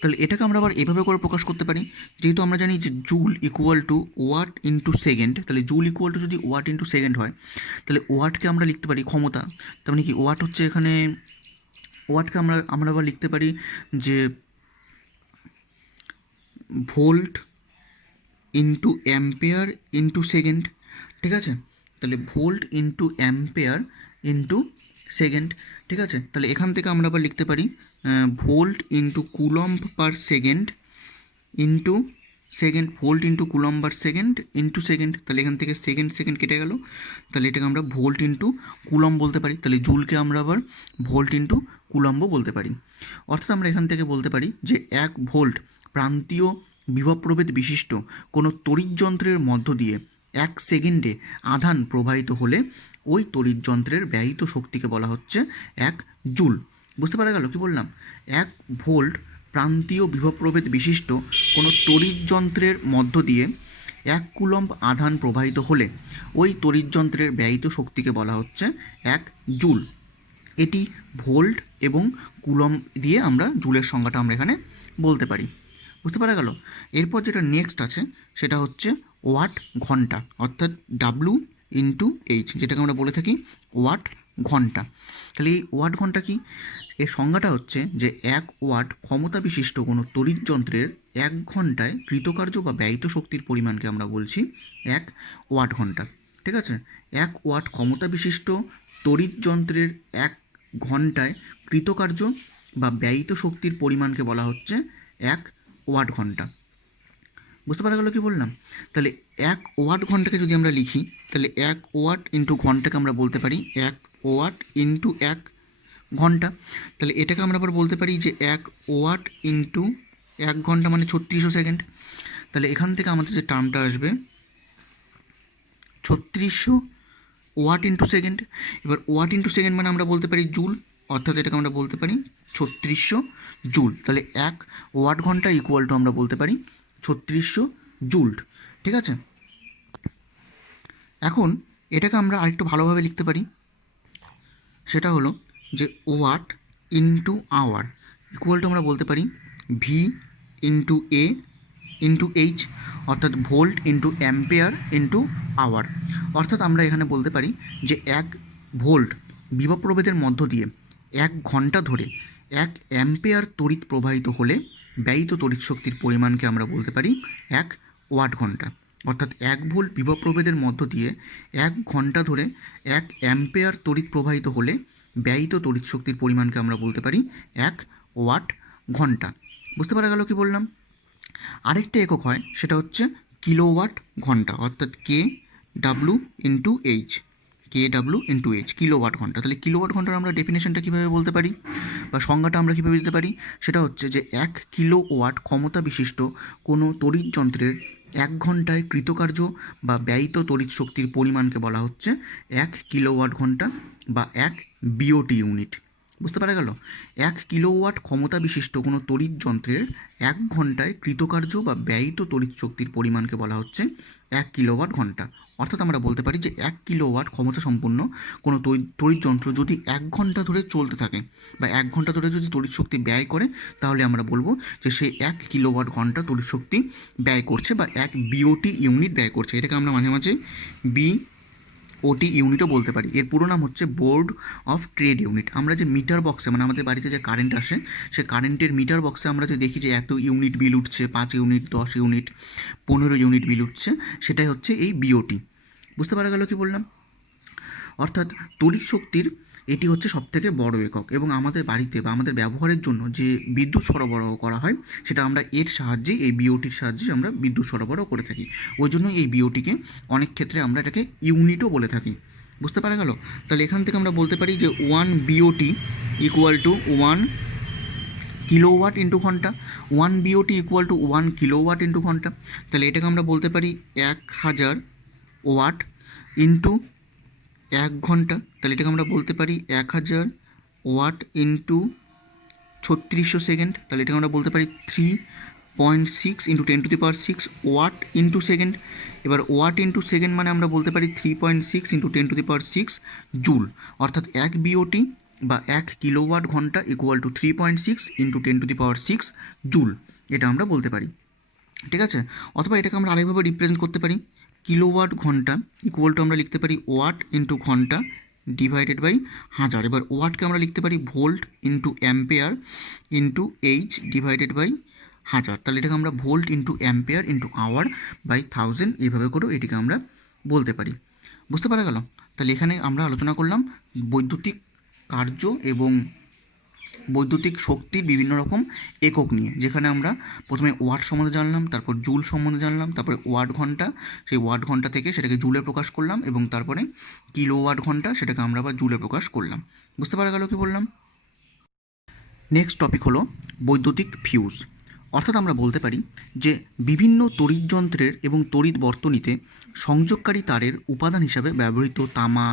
তাহলে এটাকে আমরা আবার এভাবে করে প্রকাশ করতে পারি, যেহেতু আমরা জানি যে joule equal to watt into second. তাহলে জুল ইকুয়াল টু যদি ওয়াট ইন্টু সেকেন্ড হয়, তাহলে ওয়াটকে আমরা লিখতে পারি ক্ষমতা। তার মানে কি ওয়াট হচ্ছে এখানে, ওয়াটকে আমরা আবার লিখতে পারি যে volt into ampere into second. ঠিক আছে, তাহলে volt into ampere into second. ঠিক আছে, তাহলে এখান থেকে আমরা আবার লিখতে পারি volt into coulomb per second into second, volt into coulomb per second into second. তাহলে এখান থেকে সেকেন্ড সেকেন্ড কেটে গেল, তাহলে এটাকে আমরা ভোল্ট ইন্টু কুলম্ব বলতে পারি। তাহলে জুলকে আমরা আবার ভোল্ট ইন্টু কুলম্ব বলতে পারি। অর্থাৎ আমরা এখান থেকে বলতে পারি যে 1 ভোল্ট প্রান্তীয় বিভব প্রভেদ বিশিষ্ট কোনো তড়িৎ যন্ত্রের মধ্য দিয়ে 1 সেকেন্ডে আধান প্রবাহিত হলে ওই তড়িৎ যন্ত্রের ব্যয়িত শক্তিকে বলা হচ্ছে 1 জুল। বুঝতে পারা গেল কি বললাম? 1 ভোল্ট প্রান্তীয় বিভব প্রভেদ বিশিষ্ট কোনো তড়িৎ যন্ত্রের মধ্য দিয়ে 1 কুলম্ব আধান প্রবাহিত হলে ওই তড়িৎ যন্ত্রের ব্যয়িত শক্তিকে বলা হচ্ছে 1 জুল। এটি ভোল্ট এবং কুলম্ব দিয়ে আমরা জুলের সংজ্ঞাটা আমরা এখানে বলতে পারি। বুঝতে পারা গেল? এরপর যেটা নেক্সট আছে সেটা হচ্ছে ওয়াট ঘন্টা, অর্থাৎ ডাব্লু ইন্টু এইচ, যেটাকে আমরা বলে থাকি ওয়াট ঘন্টা। তাহলে এই ওয়াট ঘন্টা কি? এর সংজ্ঞাটা হচ্ছে যে 1 ওয়াট ক্ষমতা বিশিষ্ট কোনো তড়িৎ যন্ত্রের 1 ঘন্টায় কৃতকার্য বা ব্যয়িত শক্তির পরিমাণকে আমরা বলছি 1 ওয়াট ঘন্টা। ঠিক আছে, 1 ওয়াট ক্ষমতা বিশিষ্ট তড়িৎ যন্ত্রের 1 ঘন্টায় কৃতকার্য বা ব্যয়িত শক্তির পরিমাণকে বলা হচ্ছে 1 ওয়াট ঘন্টা। বুঝতে পারা গেল কি বললাম? তাহলে 1 ওয়াট ঘন্টাকে যদি আমরা লিখি, তাহলে 1 ওয়াট ইন্টু ঘন্টাকে আমরা বলতে পারি 1 ওয়াট ইন্টু 1 ঘন্টা। তাহলে এটাকে আমরা আবার বলতে পারি যে 1 ওয়াট ইন্টু 1 ঘন্টা মানে 3600 সেকেন্ড। তাহলে এখান থেকে আমাদের যে টার্মটা আসবে 3600 ওয়াট ইন্টু সেকেন্ড। এবার ওয়াট ইন্টু সেকেন্ড মানে আমরা বলতে পারি জুল, অর্থাৎ এটাকে আমরা বলতে পারি 3600 জুল। তাহলে 1 ওয়াট ঘন্টা ইকুয়াল টু আমরা বলতে পারি 3600 জুল। ঠিক আছে, এখন এটাকে আমরা আরেকটু ভালোভাবে লিখতে পারি, সেটা হলো যে watt into hour equal to আমরা বলতে পারি V into A into H, অর্থাৎ volt into ampere into hour. অর্থাৎ আমরা এখানে বলতে পারি যে 1 ভোল্ট বিভব প্রভেদের মধ্য দিয়ে 1 ঘন্টা ধরে 1 অ্যাম্পেয়ার তড়িৎ প্রবাহিত হলে ব্যয়িত তড়িৎ শক্তির পরিমাণকে আমরা বলতে পারি 1 ওয়াট ঘন্টা। অর্থাৎ 1 ভোল্ট বিভব প্রভেদের মধ্য দিয়ে 1 ঘন্টা ধরে 1 অ্যাম্পেয়ার তড়িৎ প্রবাহিত হলে ব্যয়িত তড়িৎ শক্তির পরিমাণকে আমরা বলতে পারি 1 ওয়াট ঘন্টা। বুঝতে পারা গেল কি বললাম? আরেকটা একক হয়, সেটা হচ্ছে কিলোওয়াট ঘন্টা, অর্থাৎ কে ডাব্লু ইন্টু এইচ, কে ডাব্লু ইন্টু এইচ, কিলোওয়াট ঘন্টা। তাহলে কিলোওয়াট ঘন্টার আমরা ডেফিনেশনটা কীভাবে বলতে পারি বা সংজ্ঞাটা আমরা কীভাবে দিতে পারি? সেটা হচ্ছে যে 1 কিলোওয়াট ক্ষমতা বিশিষ্ট কোনো তড়িৎ যন্ত্রের 1 ঘন্টায় কৃতকার্য বা ব্যয়িত তড়িৎ শক্তির পরিমাণকে বলা হচ্ছে 1 কিলোওয়াট ঘন্টা বা 1 বিওটি ইউনিট। বুঝতে পারা গেল? 1 কিলোওয়াট ক্ষমতা বিশিষ্ট কোনো তড়িৎ যন্ত্রের 1 ঘন্টায় কৃতকার্য বা ব্যয়িত তড়িৎ শক্তির পরিমাণকে বলা হচ্ছে 1 কিলোওয়াট ঘন্টা। অর্থাৎ আমরা বলতে পারি যে 1 কিলোওয়াট ক্ষমতা সম্পন্ন কোনো তড়িৎ যন্ত্র যদি 1 ঘন্টা ধরে চলতে থাকে বা 1 ঘন্টা ধরে যদি তড়িৎ শক্তি ব্যয় করে, তাহলে আমরা বলবো যে সে 1 কিলোওয়াট ঘন্টা তড়িৎ শক্তি ব্যয় করছে বা 1 বিওটি ইউনিট ব্যয় করছে। এটাকে আমরা মাঝে মাঝে ওটি ইউনিটও বলতে পারি। এর পুরো নাম হচ্ছে বোর্ড অফ ট্রেড ইউনিট। আমরা যে মিটার বক্সে, মানে আমাদের বাড়িতে যে কারেন্ট আসে, সে কারেন্টের মিটার বক্সে আমরা যে দেখি যে এত ইউনিট বিল উঠছে, 5 ইউনিট, 10 ইউনিট, 15 ইউনিট বিল উঠছে, সেটাই হচ্ছে এই বিওটি। বুঝতে পারা গেল কি বললাম? অর্থাৎ তড়িৎ শক্তির এটি হচ্ছে সবথেকে বড় একক, এবং আমাদের বাড়িতে বা আমাদের ব্যবহারের জন্য যে বিদ্যুৎ সরবরাহ করা হয়, সেটা আমরা এর সাহায্যেই, এই বিওটির সাহায্যে আমরা বিদ্যুৎ সরবরাহ করে থাকি। ওই জন্য এই বিওটিকে অনেক ক্ষেত্রে আমরা এটাকে ইউনিটও বলে থাকি। বুঝতে পারা গেল? তাহলে এখান থেকে আমরা বলতে পারি যে 1 BOT equal to 1 kilowatt into ঘন্টা। 1 BOT equal to 1 kilowatt into ঘন্টা। তাহলে এটাকে আমরা বলতে পারি 1000 ওয়াট ইন্টু 1 ঘন্টা, তাহলে এটাকে আমরা বলতে পারি 1000 ওয়াট ইন্টু 3600 সেকেন্ড, তাহলে এটাকে আমরা বলতে পারি 3.6 ইন্টু 10⁶ ওয়াট ইন্টু সেকেন্ড। এবার ওয়াট ইন্টু সেকেন্ড মানে আমরা বলতে পারি 3.6 ইন্টু 10⁶ জুল, অর্থাৎ 1 বিওটি বা 1 কিলোওয়াট ঘন্টা ইকুয়াল টু 3.6 ইন্টু 10⁶ জুল, এটা আমরা বলতে পারি। ঠিক আছে, অথবা এটাকে আমরা আরেকভাবে রিপ্রেজেন্ট করতে পারি, কিলোওয়াট ঘন্টা ইকুয়াল টু আমরা লিখতে পারি ওয়াট ইন্টু ঘন্টা ডিভাইডেড বাই 1000। এবার ওয়াটকে আমরা লিখতে পারি volt into ampere into H divided by 1000, তাহলে এটাকে আমরা volt into ampere into hour by 1000 এইভাবে করেও এটিকে আমরা বলতে পারি। বুঝতে পারা গেল? তাহলে এখানে আমরা আলোচনা করলাম বৈদ্যুতিক কার্য এবং বৈদ্যুতিক শক্তির বিভিন্ন রকম একক নিয়ে, যেখানে আমরা প্রথমে ওয়াট সম্বন্ধে জানলাম, তারপর জুল সম্বন্ধে জানলাম, তারপরে ওয়াট ঘন্টা, সেই ওয়াট ঘন্টা থেকে সেটাকে জুলে প্রকাশ করলাম, এবং তারপরে কিলো ওয়াট ঘন্টা, সেটাকে আমরা আবার জুলে প্রকাশ করলাম। বুঝতে পারা গেল কি বললাম? নেক্সট টপিক হলো বৈদ্যুতিক ফিউজ। অর্থাৎ আমরা বলতে পারি যে বিভিন্ন তড়িৎযন্ত্রের এবং তড়িৎ বর্তনীতে সংযোগকারী তারের উপাদান হিসাবে ব্যবহৃত তামা,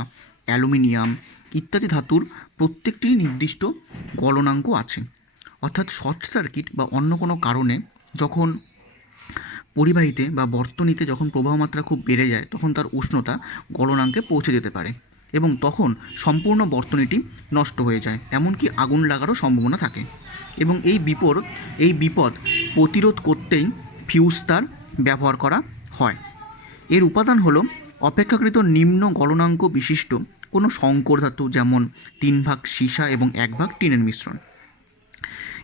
অ্যালুমিনিয়াম ইত্যাদি ধাতুর প্রত্যেকটির নির্দিষ্ট গলনাঙ্ক আছে। অর্থাৎ শর্ট সার্কিট বা অন্য কোনো কারণে যখন পরিবাহীতে বা বর্তনীতে যখন প্রবাহ মাত্রা খুব বেড়ে যায়, তখন তার উষ্ণতা গলনাঙ্কে পৌঁছে যেতে পারে এবং তখন সম্পূর্ণ বর্তনীটি নষ্ট হয়ে যায়, এমনকি আগুন লাগারও সম্ভাবনা থাকে। এবং এই বিপদ প্রতিরোধ করতেই ফিউজ তার ব্যবহার করা হয়। এর উপাদান হলো অপেক্ষাকৃত নিম্ন গলনাঙ্ক বিশিষ্ট কোনো সংকর ধাতু, যেমন 3 ভাগ সীসা এবং 1 ভাগ টিনের মিশ্রণ।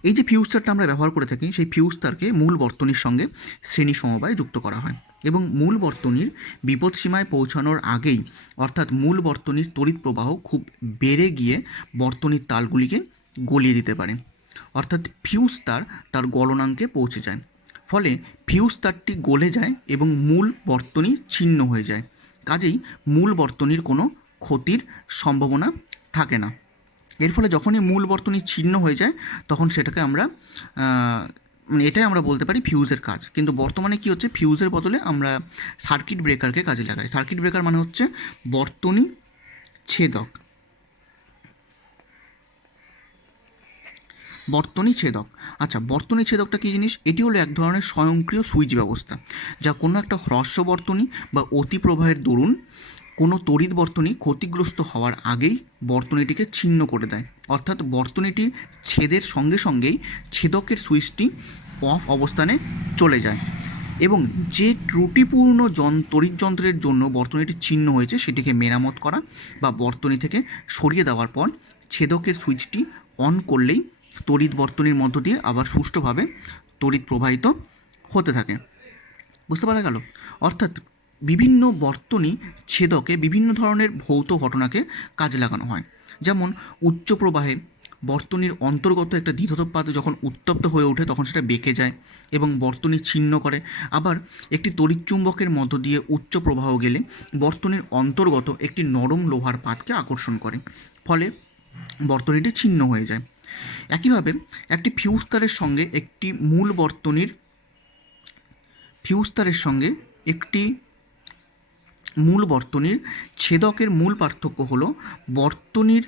এই যে ফিউজ তারটা আমরা ব্যবহার করে থাকি, সেই ফিউজ তারকে মূল বর্তনীর সঙ্গে শ্রেণী সমবায়ে যুক্ত করা হয় এবং মূল বর্তনীর বিপদসীমায় পৌঁছানোর আগেই, অর্থাৎ মূল বর্তনীর তড়িৎ প্রবাহ খুব বেড়ে গিয়ে বর্তনীর তারগুলিকে গলিয়ে দিতে পারে, অর্থাৎ ফিউজ তার গলনাঙ্কে পৌঁছে যায়। ফলে ফিউজ তারটি গলে যায় এবং মূল বর্তনী ছিন্ন হয়ে যায়। কাজেই মূল বর্তনীর কোনো ক্ষতির সম্ভাবনা থাকে না। এর ফলে যখনই মূল বর্তনী ছিন্ন হয়ে যায়, তখন সেটাকে আমরা এটাই আমরা বলতে পারি ফিউজের কাজ। কিন্তু বর্তমানে কি হচ্ছে, ফিউজের বদলে আমরা সার্কিট ব্রেকারকে কাজে লাগাই। সার্কিট ব্রেকার মানে হচ্ছে বর্তনী ছেদক। আচ্ছা, বর্তনী ছেদকটা কী জিনিস? এটি হলো এক ধরনের স্বয়ংক্রিয় সুইচ ব্যবস্থা, যা কোনো একটা হ্রস্ব বর্তনী বা অতিপ্রবাহের দরুন কোনো তড়িৎ বর্তনী ক্ষতিগ্রস্ত হওয়ার আগেই বর্তনীটিকে ছিন্ন করে দেয়। অর্থাৎ বর্তনীটির ছেদের সঙ্গে সঙ্গেই ছেদকের সুইচটি অফ অবস্থানে চলে যায় এবং যে ত্রুটিপূর্ণ তড়িৎযন্ত্রের জন্য বর্তনীটি ছিন্ন হয়েছে সেটিকে মেরামত করা বা বর্তনী থেকে সরিয়ে দেওয়ার পর ছেদকের সুইচটি অন করলেই তড়িৎ বর্তনীর মধ্য দিয়ে আবার সুষ্ঠুভাবে তড়িৎ প্রবাহিত হতে থাকে। বুঝতে পারা গেল? অর্থাৎ বিভিন্ন বর্তনী ছেদকে বিভিন্ন ধরনের ভৌত ঘটনাকে কাজে লাগানো হয়। যেমন উচ্চ প্রবাহে বর্তনীর অন্তর্গত একটা দ্বিধাতব পাত যখন উত্তপ্ত হয়ে ওঠে, তখন সেটা বেঁকে যায় এবং বর্তনী ছিন্ন করে। আবার একটি তড়িৎচুম্বকের মধ্য দিয়ে উচ্চ প্রবাহ গেলে বর্তনীর অন্তর্গত একটি নরম লোহার পাতকে আকর্ষণ করে, ফলে বর্তনীটি ছিন্ন হয়ে যায়। একইভাবে একটি ফিউজ তারের সঙ্গে একটি মূল বর্তনীর ছেদকের মূল পার্থক্য হলো বর্তনীর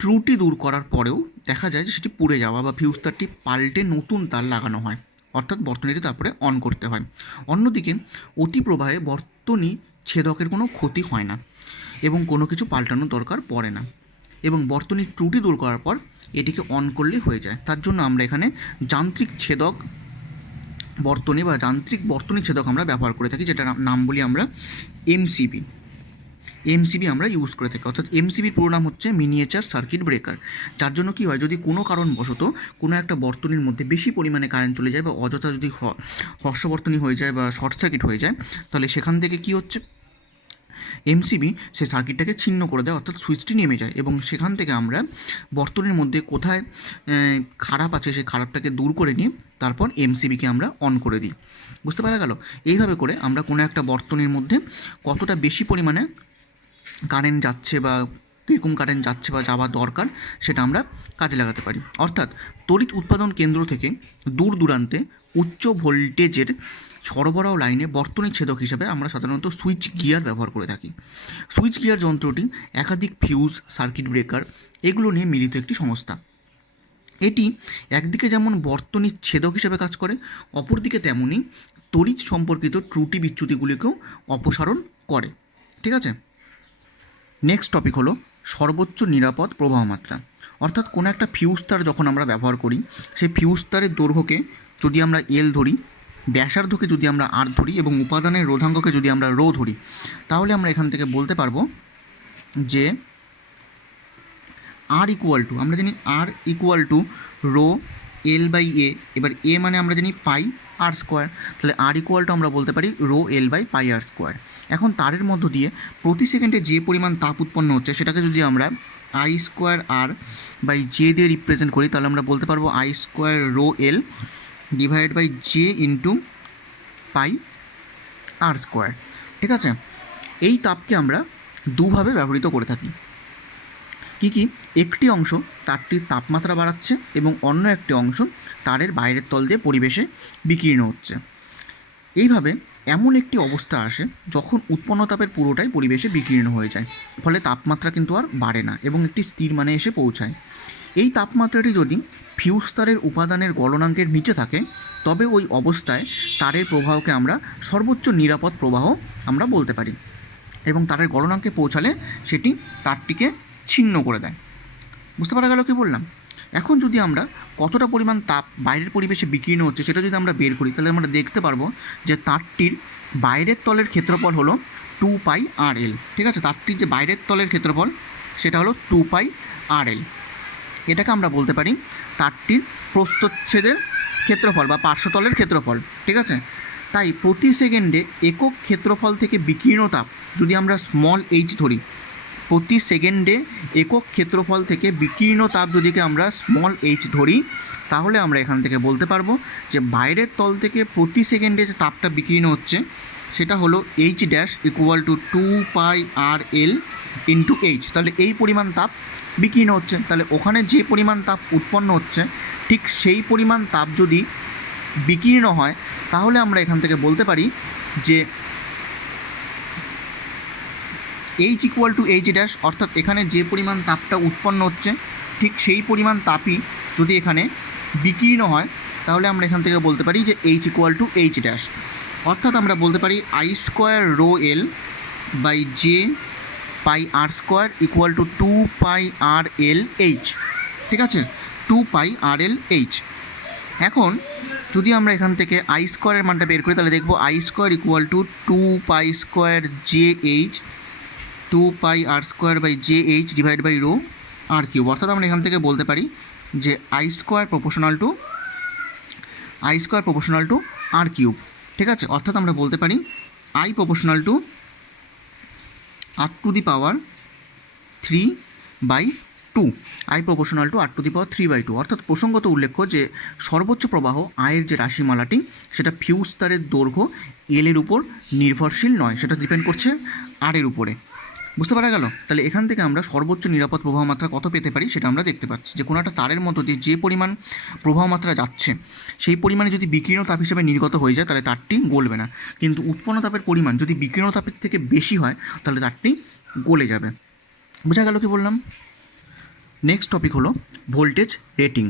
ত্রুটি দূর করার পরেও দেখা যায় যে সেটি পুড়ে যাওয়া বা ফিউজ তারটি পাল্টে নতুন তার লাগানো হয়, অর্থাৎ বর্তনীটি তারপরে অন করতে হয়। অন্যদিকে অতি প্রবাহে বর্তনী ছেদকের কোনো ক্ষতি হয় না এবং কোনো কিছু পাল্টানোর দরকার পড়ে না এবং বর্তনীর ত্রুটি দূর করার পর এটিকে অন করলেই হয়ে যায়। তার জন্য আমরা এখানে যান্ত্রিক ছেদক বর্তনী বা যান্ত্রিক বর্তনী ছেদক আমরা ব্যবহার করে থাকি, যেটার নাম বলি আমরা এমসিবি আমরা ইউজ করে থাকি। অর্থাৎ এমসিবির পুরো নাম হচ্ছে মিনিয়েচার সার্কিট ব্রেকার। যার জন্য কী হয়, যদি কোনো কারণবশত কোনো একটা বর্তনীর মধ্যে বেশি পরিমাণে কারেন্ট চলে যায় বা অযথা যদি হর্ষবর্তনী হয়ে যায় বা শর্ট সার্কিট হয়ে যায়, তাহলে সেখান থেকে কী হচ্ছে, এমসিবি সেই সার্কিটটাকে ছিন্ন করে দেয়, অর্থাৎ সুইচটি নেমে যায় এবং সেখান থেকে আমরা বর্তনীর মধ্যে কোথায় খারাপ আছে সেই খারাপটাকে দূর করে নিয়ে তারপর এমসিবিকে আমরা অন করে দিই। বুঝতে পারা গেল? এইভাবে করে আমরা কোনো একটা বর্তনীর মধ্যে কতটা বেশি পরিমাণে কারেন্ট যাচ্ছে বা কীরকম কারেন্ট যাচ্ছে বা যাওয়া দরকার সেটা আমরা কাজে লাগাতে পারি। অর্থাৎ তড়িৎ উৎপাদন কেন্দ্র থেকে দূর দূরান্তে উচ্চ ভোল্টেজের সরবরাহ লাইনে বর্তনী ছেদক হিসেবে আমরা সাধারণত সুইচ গিয়ার ব্যবহার করে থাকি। সুইচ গিয়ার যন্ত্রটি একাধিক ফিউজ, সার্কিট ব্রেকার এগুলো নিয়ে মিলিত একটি সংস্থা। এটি একদিকে যেমন বর্তনীর ছেদক হিসেবে কাজ করে, অপরদিকে তেমনই তড়িৎ সম্পর্কিত ত্রুটি বিচ্যুতিগুলিকেও অপসারণ করে। ঠিক আছে, নেক্সট টপিক হলো সর্বোচ্চ নিরাপদ প্রবাহ মাত্রা। অর্থাৎ কোনো একটা ফিউজ তার যখন আমরা ব্যবহার করি, সেই ফিউজ তারের দৈর্ঘ্যকে যদি আমরা এল ধরি, ব্যাসার্ধকে যদি আমরা আর ধরি এবং উপাদানের রোধাঙ্ককে যদি আমরা রো ধরি, তাহলে আমরা এখান থেকে বলতে পারবো যে আর ইকুয়াল টু, আমরা জানি R equal to rho L by A. এবার এ মানে আমরা জানি পাই আর স্কোয়ার, তাহলে আর ইকুয়াল টু আমরা বলতে পারি rho L by pi R square. এখন তারের মধ্য দিয়ে প্রতি সেকেন্ডে যে পরিমাণ তাপ উৎপন্ন হচ্ছে সেটাকে যদি আমরা I square R by J দিয়ে রিপ্রেজেন্ট করি, তাহলে আমরা বলতে পারবো I square rho L divide by J into pi R square. ঠিক আছে, এই তাপকে আমরা দুভাবে ব্যবহৃত করে থাকি। কি একটি অংশ তারটির তাপমাত্রা বাড়াচ্ছে এবং অন্য একটি অংশ তারের বাইরের তল দিয়ে পরিবেশে বিকীর্ণ হচ্ছে। এইভাবে এমন একটি অবস্থা আসে যখন উৎপন্ন তাপের পুরোটাই পরিবেশে বিকীর্ণ হয়ে যায়, ফলে তাপমাত্রা কিন্তু আর বাড়ে না এবং একটি স্থির মানে এসে পৌঁছায়। এই তাপমাত্রাটি যদি ফিউজ তারের উপাদানের গলনাঙ্কের নিচে থাকে, তবে ওই অবস্থায় তারের প্রবাহকে আমরা সর্বোচ্চ নিরাপদ প্রবাহ আমরা বলতে পারি এবং তারের গলনাঙ্কে পৌঁছালে সেটি তারটিকে ছিন্ন করে দেয়। বুঝতে পারা গেল কি বললাম? এখন যদি আমরা কতটা পরিমাণ তাপ বাইরের পরিবেশে বিকীর্ণ হচ্ছে সেটা যদি আমরা বের করি, তাহলে আমরা দেখতে পারবো যে তারটির বাইরের তলের ক্ষেত্রফল হলো 2 পাই আর এল। ঠিক আছে, তারটির যে বাইরের তলের ক্ষেত্রফল সেটা হলো 2 পাই আর এল। এটাকে আমরা বলতে পারি তারটির প্রস্থচ্ছেদের ক্ষেত্রফল বা পার্শ্বতলের ক্ষেত্রফল। ঠিক আছে, তাই প্রতি সেকেন্ডে একক ক্ষেত্রফল থেকে বিকীর্ণ তাপ যদি আমরা স্মল এইচ ধরি, প্রতি সেকেন্ডে একক ক্ষেত্রফল থেকে বিকীর্ণ তাপ যদিকে আমরা স্মল এইচ ধরি, তাহলে আমরা এখান থেকে বলতে পারবো যে বাইরের তল থেকে প্রতি সেকেন্ডে যে তাপটা বিকীর্ণ হচ্ছে সেটা হলো H dash equal to 2 pi R L into H. তাহলে এই পরিমাণ তাপ বিকীর্ণ হচ্ছে, তাহলে ওখানে যে পরিমাণ তাপ উৎপন্ন হচ্ছে ঠিক সেই পরিমাণ তাপ যদি বিকীর্ণ হয়, তাহলে আমরা এখান থেকে বলতে পারি যে H equal to H dash, অর্থাৎ এখানে যে পরিমাণ তাপটা উৎপন্ন হচ্ছে ঠিক সেই পরিমাণ তাপই যদি এখানে বিকীর্ণ হয়, তাহলে আমরা এখান থেকে বলতে পারি যে H equal to H dash. অর্থাৎ আমরা বলতে পারি I square rho L by J pi R square equal to 2 pi R L H. ঠিক আছে, 2 পাই আর এল এইচ। এখন যদি আমরা এখান থেকে আই স্কোয়ারের মানটা বের করি, তাহলে দেখব I square equal to 2 pi square J H 2 pi R square by J H divide by rho R cube. অর্থাৎ আমরা এখান থেকে বলতে পারি যে I square proportional to R cube. ঠিক আছে, অর্থাৎ আমরা বলতে পারি I proportional to R to the power 3/2, I proportional to R to the power 3/2। অর্থাৎ প্রসঙ্গত উল্লেখ্য যে সর্বোচ্চ প্রবাহ আয়ের যে রাশিমালাটি সেটা ফিউজ তারের দৈর্ঘ্য এলের উপর নির্ভরশীল নয়, সেটা ডিপেন্ড করছে আরের উপরে। বুঝতে পারা গেল? তাহলে এখান থেকে আমরা সর্বোচ্চ নিরাপদ প্রবাহ মাত্রা কত পেতে পারি সেটা আমরা দেখতে পাচ্ছি যে কোনো একটা তারের মধ্য দিয়ে যে পরিমাণ প্রবাহ মাত্রা যাচ্ছে সেই পরিমাণে যদি বিকীর্ণ তাপ হিসেবে নির্গত হয়ে যায় তাহলে তারটি গলবে না, কিন্তু উৎপন্ন তাপের পরিমাণ যদি বিকীর্ণ তাপের থেকে বেশি হয় তাহলে তারটি গলে যাবে। বোঝা গেল কি বললাম? নেক্সট টপিক হলো ভোল্টেজ রেটিং।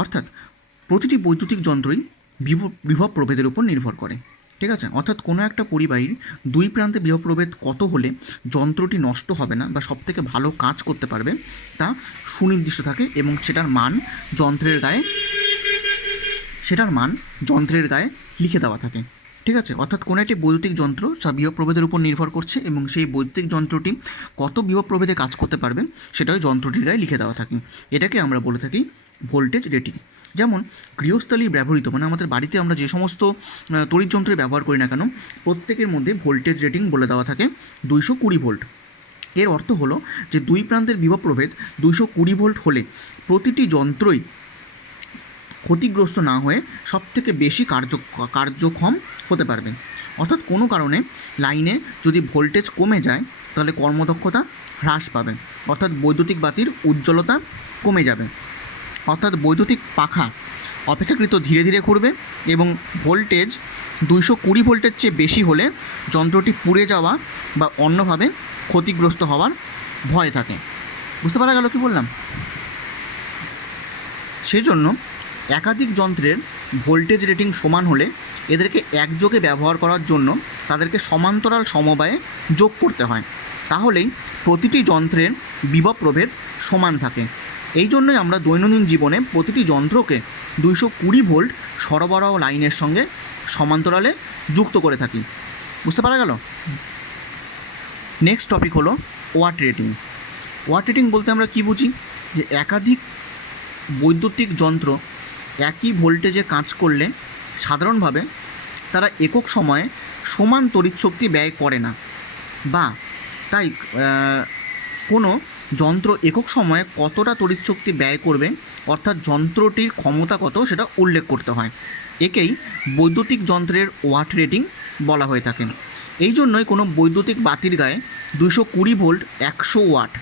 অর্থাৎ প্রতিটি বৈদ্যুতিক যন্ত্রই বিভব প্রভেদের উপর নির্ভর করে। ঠিক আছে, অর্থাৎ কোনো একটা পরিবাহীর দুই প্রান্তে বিভব প্রভেদ কত হলে যন্ত্রটি নষ্ট হবে না বা সবথেকে ভালো কাজ করতে পারবে তা সুনির্দিষ্ট থাকে এবং সেটার মান যন্ত্রের গায়ে লিখে দেওয়া থাকে। ঠিক আছে, অর্থাৎ কোনো একটি বৈদ্যুতিক যন্ত্র বিভব প্রভেদের উপর নির্ভর করছে এবং সেই বৈদ্যুতিক যন্ত্রটি কত বিভব প্রভেদে কাজ করতে পারবে সেটাও যন্ত্রটির গায়ে লিখে দেওয়া থাকে। এটাকে আমরা বলে থাকি ভোল্টেজ রেটিং। যেমন গৃহস্থলী ব্যবহৃত মানে আমাদের বাড়িতে আমরা যে সমস্ত তড়িৎ যন্ত্রে ব্যবহার করি না কেন প্রত্যেকের মধ্যে ভোল্টেজ রেটিং বলে দেওয়া থাকে 220 ভোল্ট। এর অর্থ হলো যে দুই প্রান্তের বিভব প্রভেদ 220 ভোল্ট হলে প্রতিটি যন্ত্রই ক্ষতিগ্রস্ত না হয়ে সবথেকে বেশি কার্যক্ষম হতে পারবে। অর্থাৎ কোনো কারণে লাইনে যদি ভোল্টেজ কমে যায় তাহলে কর্মদক্ষতা হ্রাস পাবে, অর্থাৎ বৈদ্যুতিক বাতির উজ্জ্বলতা কমে যাবে, অর্থাৎ বৈদ্যুতিক পাখা অপেক্ষাকৃত ধীরে ধীরে ঘুরবে এবং ভোল্টেজ 220 ভোল্টের চেয়ে বেশি হলে যন্ত্রটি পুড়ে যাওয়া বা অন্যভাবে ক্ষতিগ্রস্ত হওয়ার ভয় থাকে। বুঝতে পারা গেল কি বললাম? সেজন্য একাধিক যন্ত্রের ভোল্টেজ রেটিং সমান হলে এদেরকে একযোগে ব্যবহার করার জন্য তাদেরকে সমান্তরাল সমবায়ে যোগ করতে হয়, তাহলেই প্রতিটি যন্ত্রের বিভব প্রভেদ সমান থাকে। এই জন্যই আমরা দৈনন্দিন জীবনে প্রতিটি যন্ত্রকে 220 ভোল্ট সরবরাহ লাইনের সঙ্গে সমান্তরালে যুক্ত করে থাকি। বুঝতে পারা গেল? নেক্সট টপিক হলো ওয়াট রেটিং। ওয়াট রেটিং বলতে আমরা কি বুঝি? যে একাধিক বৈদ্যুতিক যন্ত্র একই ভোল্টেজে কাজ করলে সাধারণভাবে তারা একক সময়ে সমান তড়িৎ শক্তি ব্যয় করে না, বা তাই কোনো যন্ত্র একক সময়ে কতটা তড়িৎ শক্তি ব্যয় করবে অর্থাৎ যন্ত্রটির ক্ষমতা কত সেটা উল্লেখ করতে হয়। একেই বৈদ্যুতিক যন্ত্রের ওয়াট রেটিং বলা হয়ে থাকে। এই জন্যই কোনো বৈদ্যুতিক বাতির গায়ে 220 ভোল্ট 100 ওয়াট,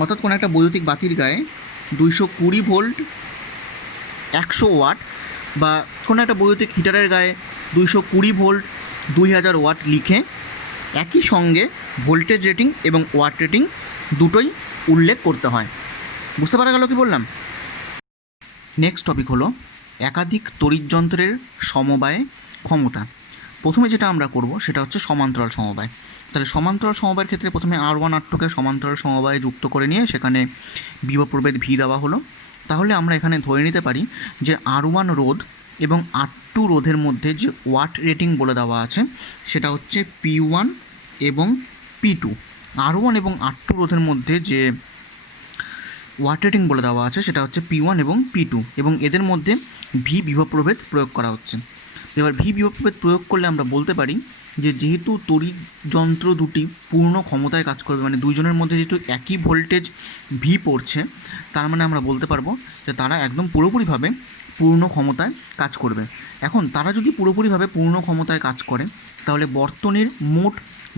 অর্থাৎ কোনো একটা বৈদ্যুতিক বাতির গায়ে 220 ভোল্ট 100 ওয়াট, বা কোনো একটা বৈদ্যুতিক হিটারের গায়ে 220 ভোল্ট 2000 ওয়াট লিখে একই সঙ্গে ভোল্টেজ রেটিং এবং ওয়াট রেটিং দুটোই উল্লেখ করতে হয়। বুঝতে পারা গেল কি বললাম? নেক্সট টপিক হলো একাধিক তড়িৎ যন্ত্রের সমবায়ে ক্ষমতা। প্রথমে যেটা আমরা করব সেটা হচ্ছে সমান্তরাল সমবায়। তাহলে সমান্তরাল সমবায়ের ক্ষেত্রে প্রথমে R1 R2কে সমান্তরাল সমবায়ে যুক্ত করে নিয়ে সেখানে বিভব প্রভেদ V দেওয়া হলো। তাহলে আমরা এখানে ধরে নিতে পারি যে R1 রোধ এবং R2 রোধের মধ্যে যে ওয়াট রেটিং বলে দেওয়া আছে সেটা হচ্ছে P1 এবং P2। R1 এবং R2 রোধের মধ্যে যে ওয়াট রেটিং বলে দেওয়া আছে সেটা হচ্ছে P1 এবং P2, এবং এদের মধ্যে V বিভব প্রভেদ প্রয়োগ করা হচ্ছে। এবার V বিভব প্রভেদ প্রয়োগ করলে আমরা বলতে পারি যে যেহেতু তড়িৎ যন্ত্র দুটি পূর্ণ ক্ষমতায় কাজ করবে, মানে দুইজনের মধ্যে যেহেতু একই ভোল্টেজ V পড়ছে, তার মানে আমরা বলতে পারবো যে তারা একদম পুরোপুরিভাবে পূর্ণ ক্ষমতায় কাজ করবে। এখন তারা যদি পুরোপুরিভাবে পূর্ণ ক্ষমতায় কাজ করে তাহলে বর্তনীর মোট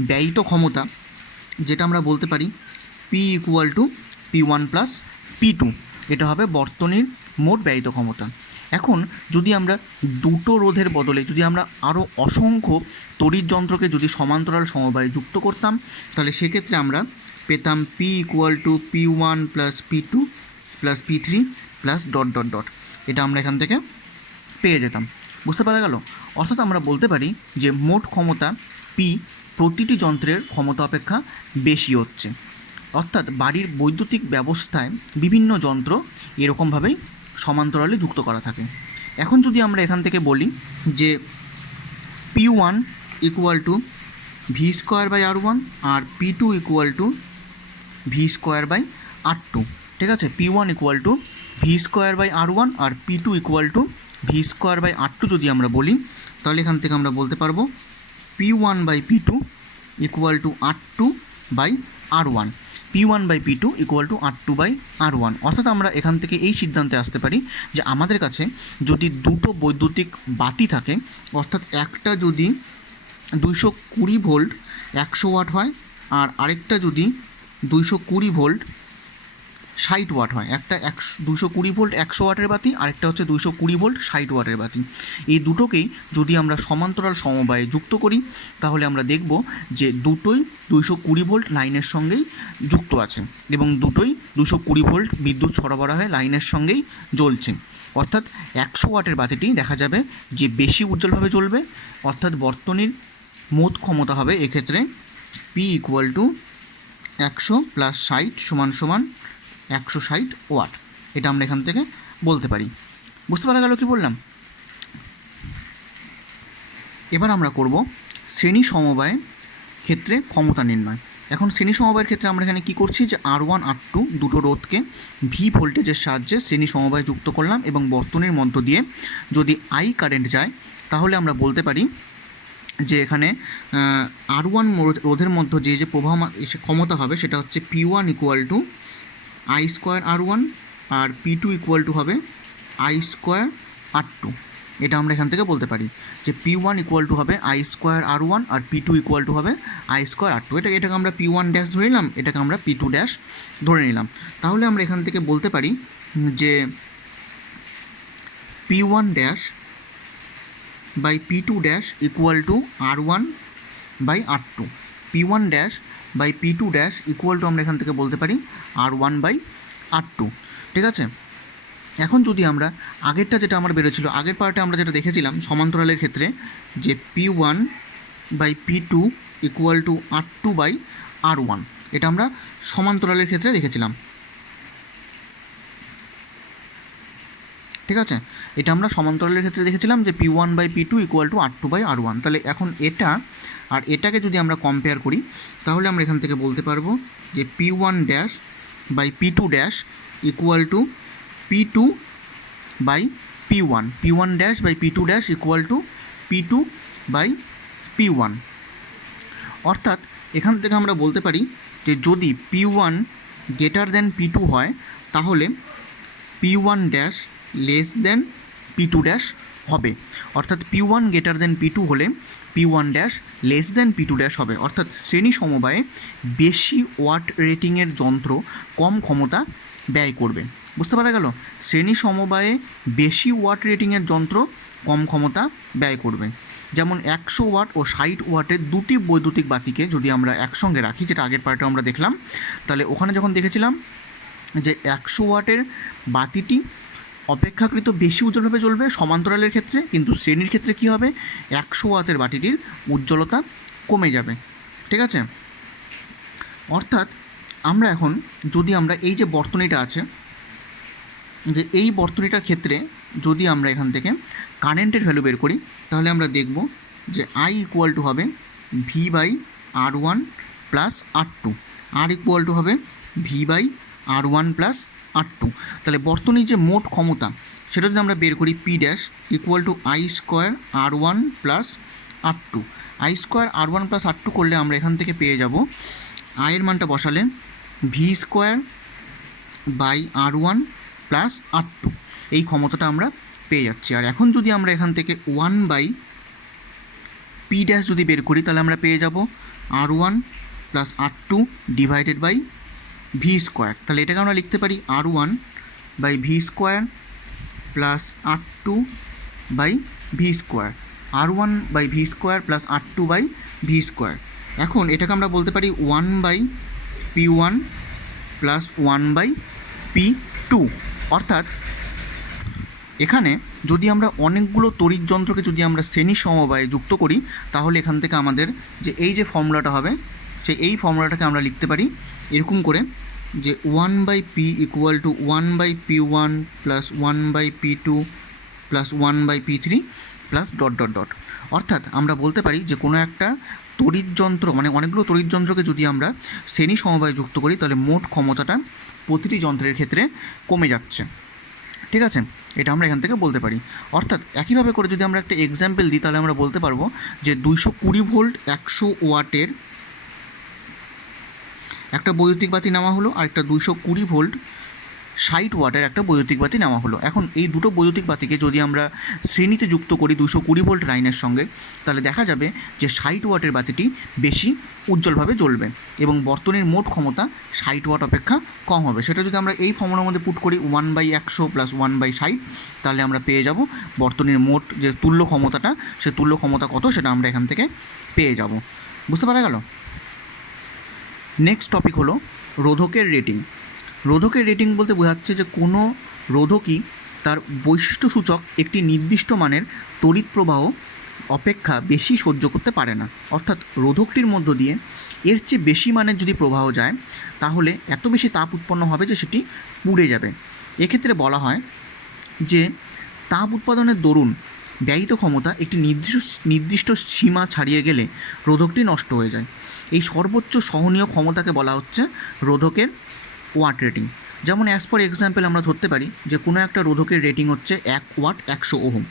ব্যয়িত ক্ষমতা, যেটা আমরা বলতে পারি P = P1 + P2, এটা হবে বর্তনীর মোট ব্যয়িত ক্ষমতা। এখন যদি আমরা দুটো রোধের বদলে যদি আমরা আরও অসংখ্য তড়িৎ যন্ত্রকে যদি সমান্তরাল সমবায়ে যুক্ত করতাম তাহলে সেক্ষেত্রে আমরা পেতাম P = P1 + P2 + P3 +... এটা আমরা এখান থেকে পেয়ে যেতাম। বুঝতে পারা গেল? অর্থাৎ আমরা বলতে পারি যে মোট ক্ষমতা P প্রতিটি যন্ত্রের ক্ষমতা অপেক্ষা বেশি হচ্ছে। অর্থাৎ বাড়ির বৈদ্যুতিক ব্যবস্থায় বিভিন্ন যন্ত্র এরকমভাবেই সমান্তরালে যুক্ত করা থাকে। এখন যদি আমরা এখান থেকে বলি যে P1 = V²/R1 আর P2 = V²/R2। ঠিক আছে? P1 = V²/R1 আর P2 = V²/R2 যদি আমরা বলি তাহলে এখান থেকে আমরা বলতে পারবো P1/P2 = R2/R1। P1/P2 = R2/R1। অর্থাৎ আমরা এখান থেকে এই সিদ্ধান্তে আসতে পারি যে আমাদের কাছে যদি দুটো বৈদ্যুতিক বাতি থাকে, অর্থাৎ একটা যদি 220 ভোল্ট 100 ওয়াট হয় আর আরেকটা যদি 220 ভোল্ট 60 ওয়াট হয়, একটা 220 ভোল্ট 100 ওয়াটের বাতি, আরেকটা হচ্ছে 220 ভোল্ট 60 ওয়াটের বাতি, এই দুটোকেই যদি আমরা সমান্তরাল সমবায়ে যুক্ত করি তাহলে আমরা দেখব যে দুটোই 220 ভোল্ট লাইনের সঙ্গেই যুক্ত আছে এবং দুটোই 220 ভোল্ট বিদ্যুৎ সরবরাহে লাইনের সঙ্গেই জ্বলছে। অর্থাৎ 100 ওয়াটের বাতিটি দেখা যাবে যে বেশি উজ্জ্বলভাবে জ্বলবে, অর্থাৎ বর্তনীর মোট ক্ষমতা হবে এক্ষেত্রে P = 100 + 60 = 160 ওয়াট। এটা আমরা এখান থেকে বলতে পারি। বুঝতে পারা গেল কি বললাম? এবার আমরা করব শ্রেণী সমবায় ক্ষেত্রে ক্ষমতা নির্ণয়। এখন শ্রেণী সমবায়ের ক্ষেত্রে আমরা এখানে কী করছি যে R1 R2 দুটো রোধকে V ভোল্টেজের সাহায্যে শ্রেণী সমবায়ে যুক্ত করলাম এবং বর্তনীর মধ্য দিয়ে যদি I কারেন্ট যায় তাহলে আমরা বলতে পারি যে এখানে R1 রোধের মধ্যে যে প্রবাহ ক্ষমতা হবে সেটা হচ্ছে P1 = I² R1 আর P2 = হবে I² R2। এটা আমরা এখান থেকে বলতে পারি যে P1 ইকুয়াল টু হবে আই স্কোয়ার R1 আর P2 ইকুয়াল টু হবে আই স্কোয়ার R2। এটাকে আমরা P1 ড্যাশ ধরে নিলাম, এটাকে আমরা P2 ড্যাশ ধরে নিলাম। তাহলে আমরা এখান থেকে বলতে পারি যে P1 dash by P2 dash equal to R1 by R2। P1 dash by P2 dash equal to আমরা এখান থেকে বলতে পারি R1 বাই R2। ঠিক আছে, এখন যদি আমরা আগেরটা যেটা আমার বেরোছিল, আগের পার্টে আমরা যেটা দেখেছিলাম সমান্তরালের ক্ষেত্রে যে P1 by P2 equal two R2 by R1, এটা আমরা সমান্তরালের ক্ষেত্রে দেখেছিলাম। ঠিক আছে, এটা আমরা সমান্তরালের ক্ষেত্রে দেখেছিলাম যে P1 by P2 equal two R2 by R1। তাহলে এখন এটা আর এটাকে যদি আমরা কম্পেয়ার করি তাহলে আমরা এখান থেকে বলতে পারবো যে P1 dash by P2 dash equal to P2 by P1, P1 dash by P2 dash equal to P2 by P1। অর্থাৎ এখান থেকে আমরা বলতে পারি যে যদি P1 গ্রেটার দেন P2 হয় তাহলে P1 dash less than P2 dash হবে। অর্থাৎ P1 গ্রেটার দেন P2 হলে P1 dash less than P2 dash হবে। অর্থাৎ শ্রেণী সমবায়ে বেশি ওয়াট রেটিংয়ের যন্ত্র কম ক্ষমতা ব্যয় করবে। বুঝতে পারা গেল? শ্রেণী সমবায়ে বেশি ওয়াট রেটিংয়ের যন্ত্র কম ক্ষমতা ব্যয় করবে। যেমন 100 ওয়াট ও 60 ওয়াটের দুটি বৈদ্যুতিক বাতিকে যদি আমরা একসঙ্গে রাখি, যেটা আগের পার্টে আমরা দেখলাম, তাহলে ওখানে যখন দেখেছিলাম যে 100 ওয়াটের বাতিটি অপেক্ষাকৃত বেশি উজ্জ্বলভাবে জ্বলবে সমান্তরালের ক্ষেত্রে, কিন্তু শ্রেণীর ক্ষেত্রে কী হবে, 100 ওয়াটের বাতিটির উজ্জ্বলতা কমে যাবে। ঠিক আছে, অর্থাৎ আমরা এখন যদি আমরা এই যে বর্তনীটা আছে, যে এই বর্তনীটার ক্ষেত্রে যদি আমরা এখান থেকে কারেন্টের ভ্যালু বের করি তাহলে আমরা দেখব যে I ইকুয়াল টু হবে V by R1 plus R2, R equal to হবে V by R1 plus R2। তাহলে বর্তনীর যে মোট ক্ষমতা সেটা যদি আমরা বের করি P dash equal two I square R1 plus R2, I square R1 plus R2 করলে আমরা এখান থেকে পেয়ে যাব I এর মানটা বসালে V square by R1 plus R2, এই ক্ষমতাটা আমরা পেয়ে যাচ্ছি। আর এখন যদি আমরা এখান থেকে 1 বাই P ড্যাশ যদি বের করি তাহলে আমরা পেয়ে যাব R1 plus R2 divided by V square. তাহলে এটাকে আমরা লিখতে পারি R1 by V square plus R2 by V square, R1 by V square plus R2 by V square. এখন এটাকে আমরা বলতে পারি 1 by P1 plus 1 by P2। অর্থাৎ এখানে যদি আমরা অনেকগুলো তড়িৎ যন্ত্রকে যদি আমরা শ্রেণী সমবায়ে যুক্ত করি তাহলে এখান থেকে আমাদের যে এই যে ফর্মুলাটা হবে এই ফর্মুলাটাকে আমরা লিখতে পারি এরকম করে যে 1 by P equal to 1 by P1 plus 1 by P2 plus 1 by P3 plus dot dot dot. অর্থাৎ আমরা বলতে পারি যে কোনো একটা তড়িৎ যন্ত্র মানে অনেকগুলো তড়িৎ যন্ত্রকে যদি আমরা শ্রেণী সমবায়ে যুক্ত করি তাহলে মোট ক্ষমতাটা প্রতিটি যন্ত্রের ক্ষেত্রে কমে যাচ্ছে। ঠিক আছে, এটা আমরা এখান থেকে বলতে পারি। অর্থাৎ একইভাবে করে যদি আমরা একটা এক্সাম্পল দিই তাহলে আমরা বলতে পারবো যে 220 ভোল্ট 100 ওয়াটের একটা বৈদ্যুতিক বাতি নেওয়া হলো আর একটা 220 ভোল্ট 60 ওয়াটের একটা বৈদ্যুতিক বাতি নেওয়া হলো। এখন এই দুটো বৈদ্যুতিক বাতিকে যদি আমরা শ্রেণীতে যুক্ত করি 220 ভোল্ট লাইনের সঙ্গে তাহলে দেখা যাবে যে 60 ওয়াটের বাতিটি বেশি উজ্জ্বলভাবে জ্বলবে এবং বর্তনীর মোট ক্ষমতা 60 ওয়াট অপেক্ষা কম হবে। সেটা যদি আমরা এই ফর্মুলার মধ্যে পুট করি 1/100 প্লাস 1/60 তাহলে আমরা পেয়ে যাব বর্তনীর মোট যে তুল্য ক্ষমতাটা, সে তুল্য ক্ষমতা কত সেটা আমরা এখান থেকে পেয়ে যাব। বুঝতে পারা গেল? নেক্সট টপিক হলো রোধকের রেটিং। রোধকের রেটিং বলতে বোঝাচ্ছে যে কোনো রোধকই তার বৈশিষ্ট্যসূচক একটি নির্দিষ্ট মানের তড়িৎ প্রবাহ অপেক্ষা বেশি সহ্য করতে পারে না। অর্থাৎ রোধকটির মধ্য দিয়ে এর চেয়ে বেশি মানের যদি প্রবাহ যায় তাহলে এত বেশি তাপ উৎপন্ন হবে যে সেটি পুড়ে যাবে। এক্ষেত্রে বলা হয় যে তাপ উৎপাদনের দরুন ব্যয়িত ক্ষমতা একটি নির্দিষ্ট সীমা ছাড়িয়ে গেলে রোধকটি নষ্ট হয়ে যায়। এই সর্বোচ্চ সহনীয় ক্ষমতাকে বলা হচ্ছে রোধকের ওয়াট রেটিং। যেমন অ্যাজ ফর এক্সাম্পল আমরা ধরতে পারি যে কোনো একটা রোধকের রেটিং হচ্ছে 1 ওয়াট 100 ওহম।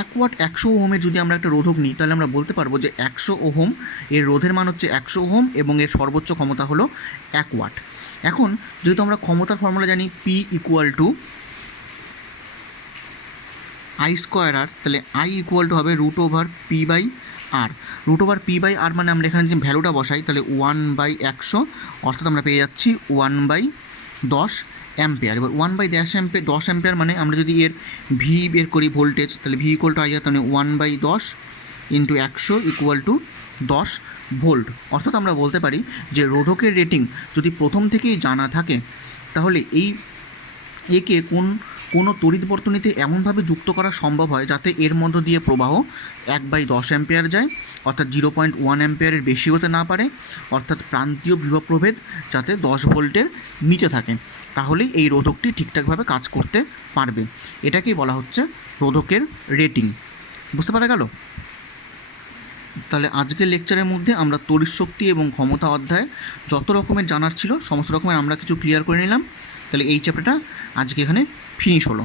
1 ওয়াট 100 ওহমের যদি আমরা একটা রোধক নিই তাহলে আমরা বলতে পারবো যে 100 ওহম এর রোধের মান হচ্ছে 100 ওহম এবং এর সর্বোচ্চ ক্ষমতা হলো 1 ওয়াট। এখন যেহেতু আমরা ক্ষমতার ফর্মুলা জানি P equal to I square R, তাহলে আই ইকুয়াল টু হবে root over P by R. Root over P by R মানে আমরা এখানে যে ভ্যালুটা বসাই, তাহলে 1/100, অর্থাৎ আমরা পেয়ে যাচ্ছি 1/10 অ্যাম্পিয়ার। এবার 1/10 অ্যাম্পিয়ার মানে আমরা যদি এর ভি বের করি ভোল্টেজ, তাহলে ভি ইকুয়াল টু আই আর, তাহলে 1/10 ইন্টু 100 ইকুয়াল টু 10 ভোল্ট। অর্থাৎ আমরা বলতে পারি যে রোধকের রেটিং যদি প্রথম থেকেই জানা থাকে, তাহলে একে কোনো তড়িৎ বর্তনীতে এমনভাবে যুক্ত করা সম্ভব হয় যাতে এর মধ্য দিয়ে প্রবাহ 1/10 অ্যাম্পিয়ার যায়, অর্থাৎ 0.1 অ্যাম্পিয়ারের বেশি হতে না পারে, অর্থাৎ প্রান্তীয় বিভব প্রভেদ যাতে 10 ভোল্টের নিচে থাকে, তাহলেই এই রোধকটি ঠিকঠাকভাবে কাজ করতে পারবে। এটাকেই বলা হচ্ছে রোধকের রেটিং। বুঝতে পারা গেল? তাহলে আজকের লেকচারের মধ্যে আমরা তড়িৎ শক্তি এবং ক্ষমতা অধ্যায়ে যত রকমের জানার ছিল সমস্ত রকমের আমরা কিছু ক্লিয়ার করে নিলাম। তাহলে এই চ্যাপ্টারটা আজকে এখানে ফিনিশ হলো।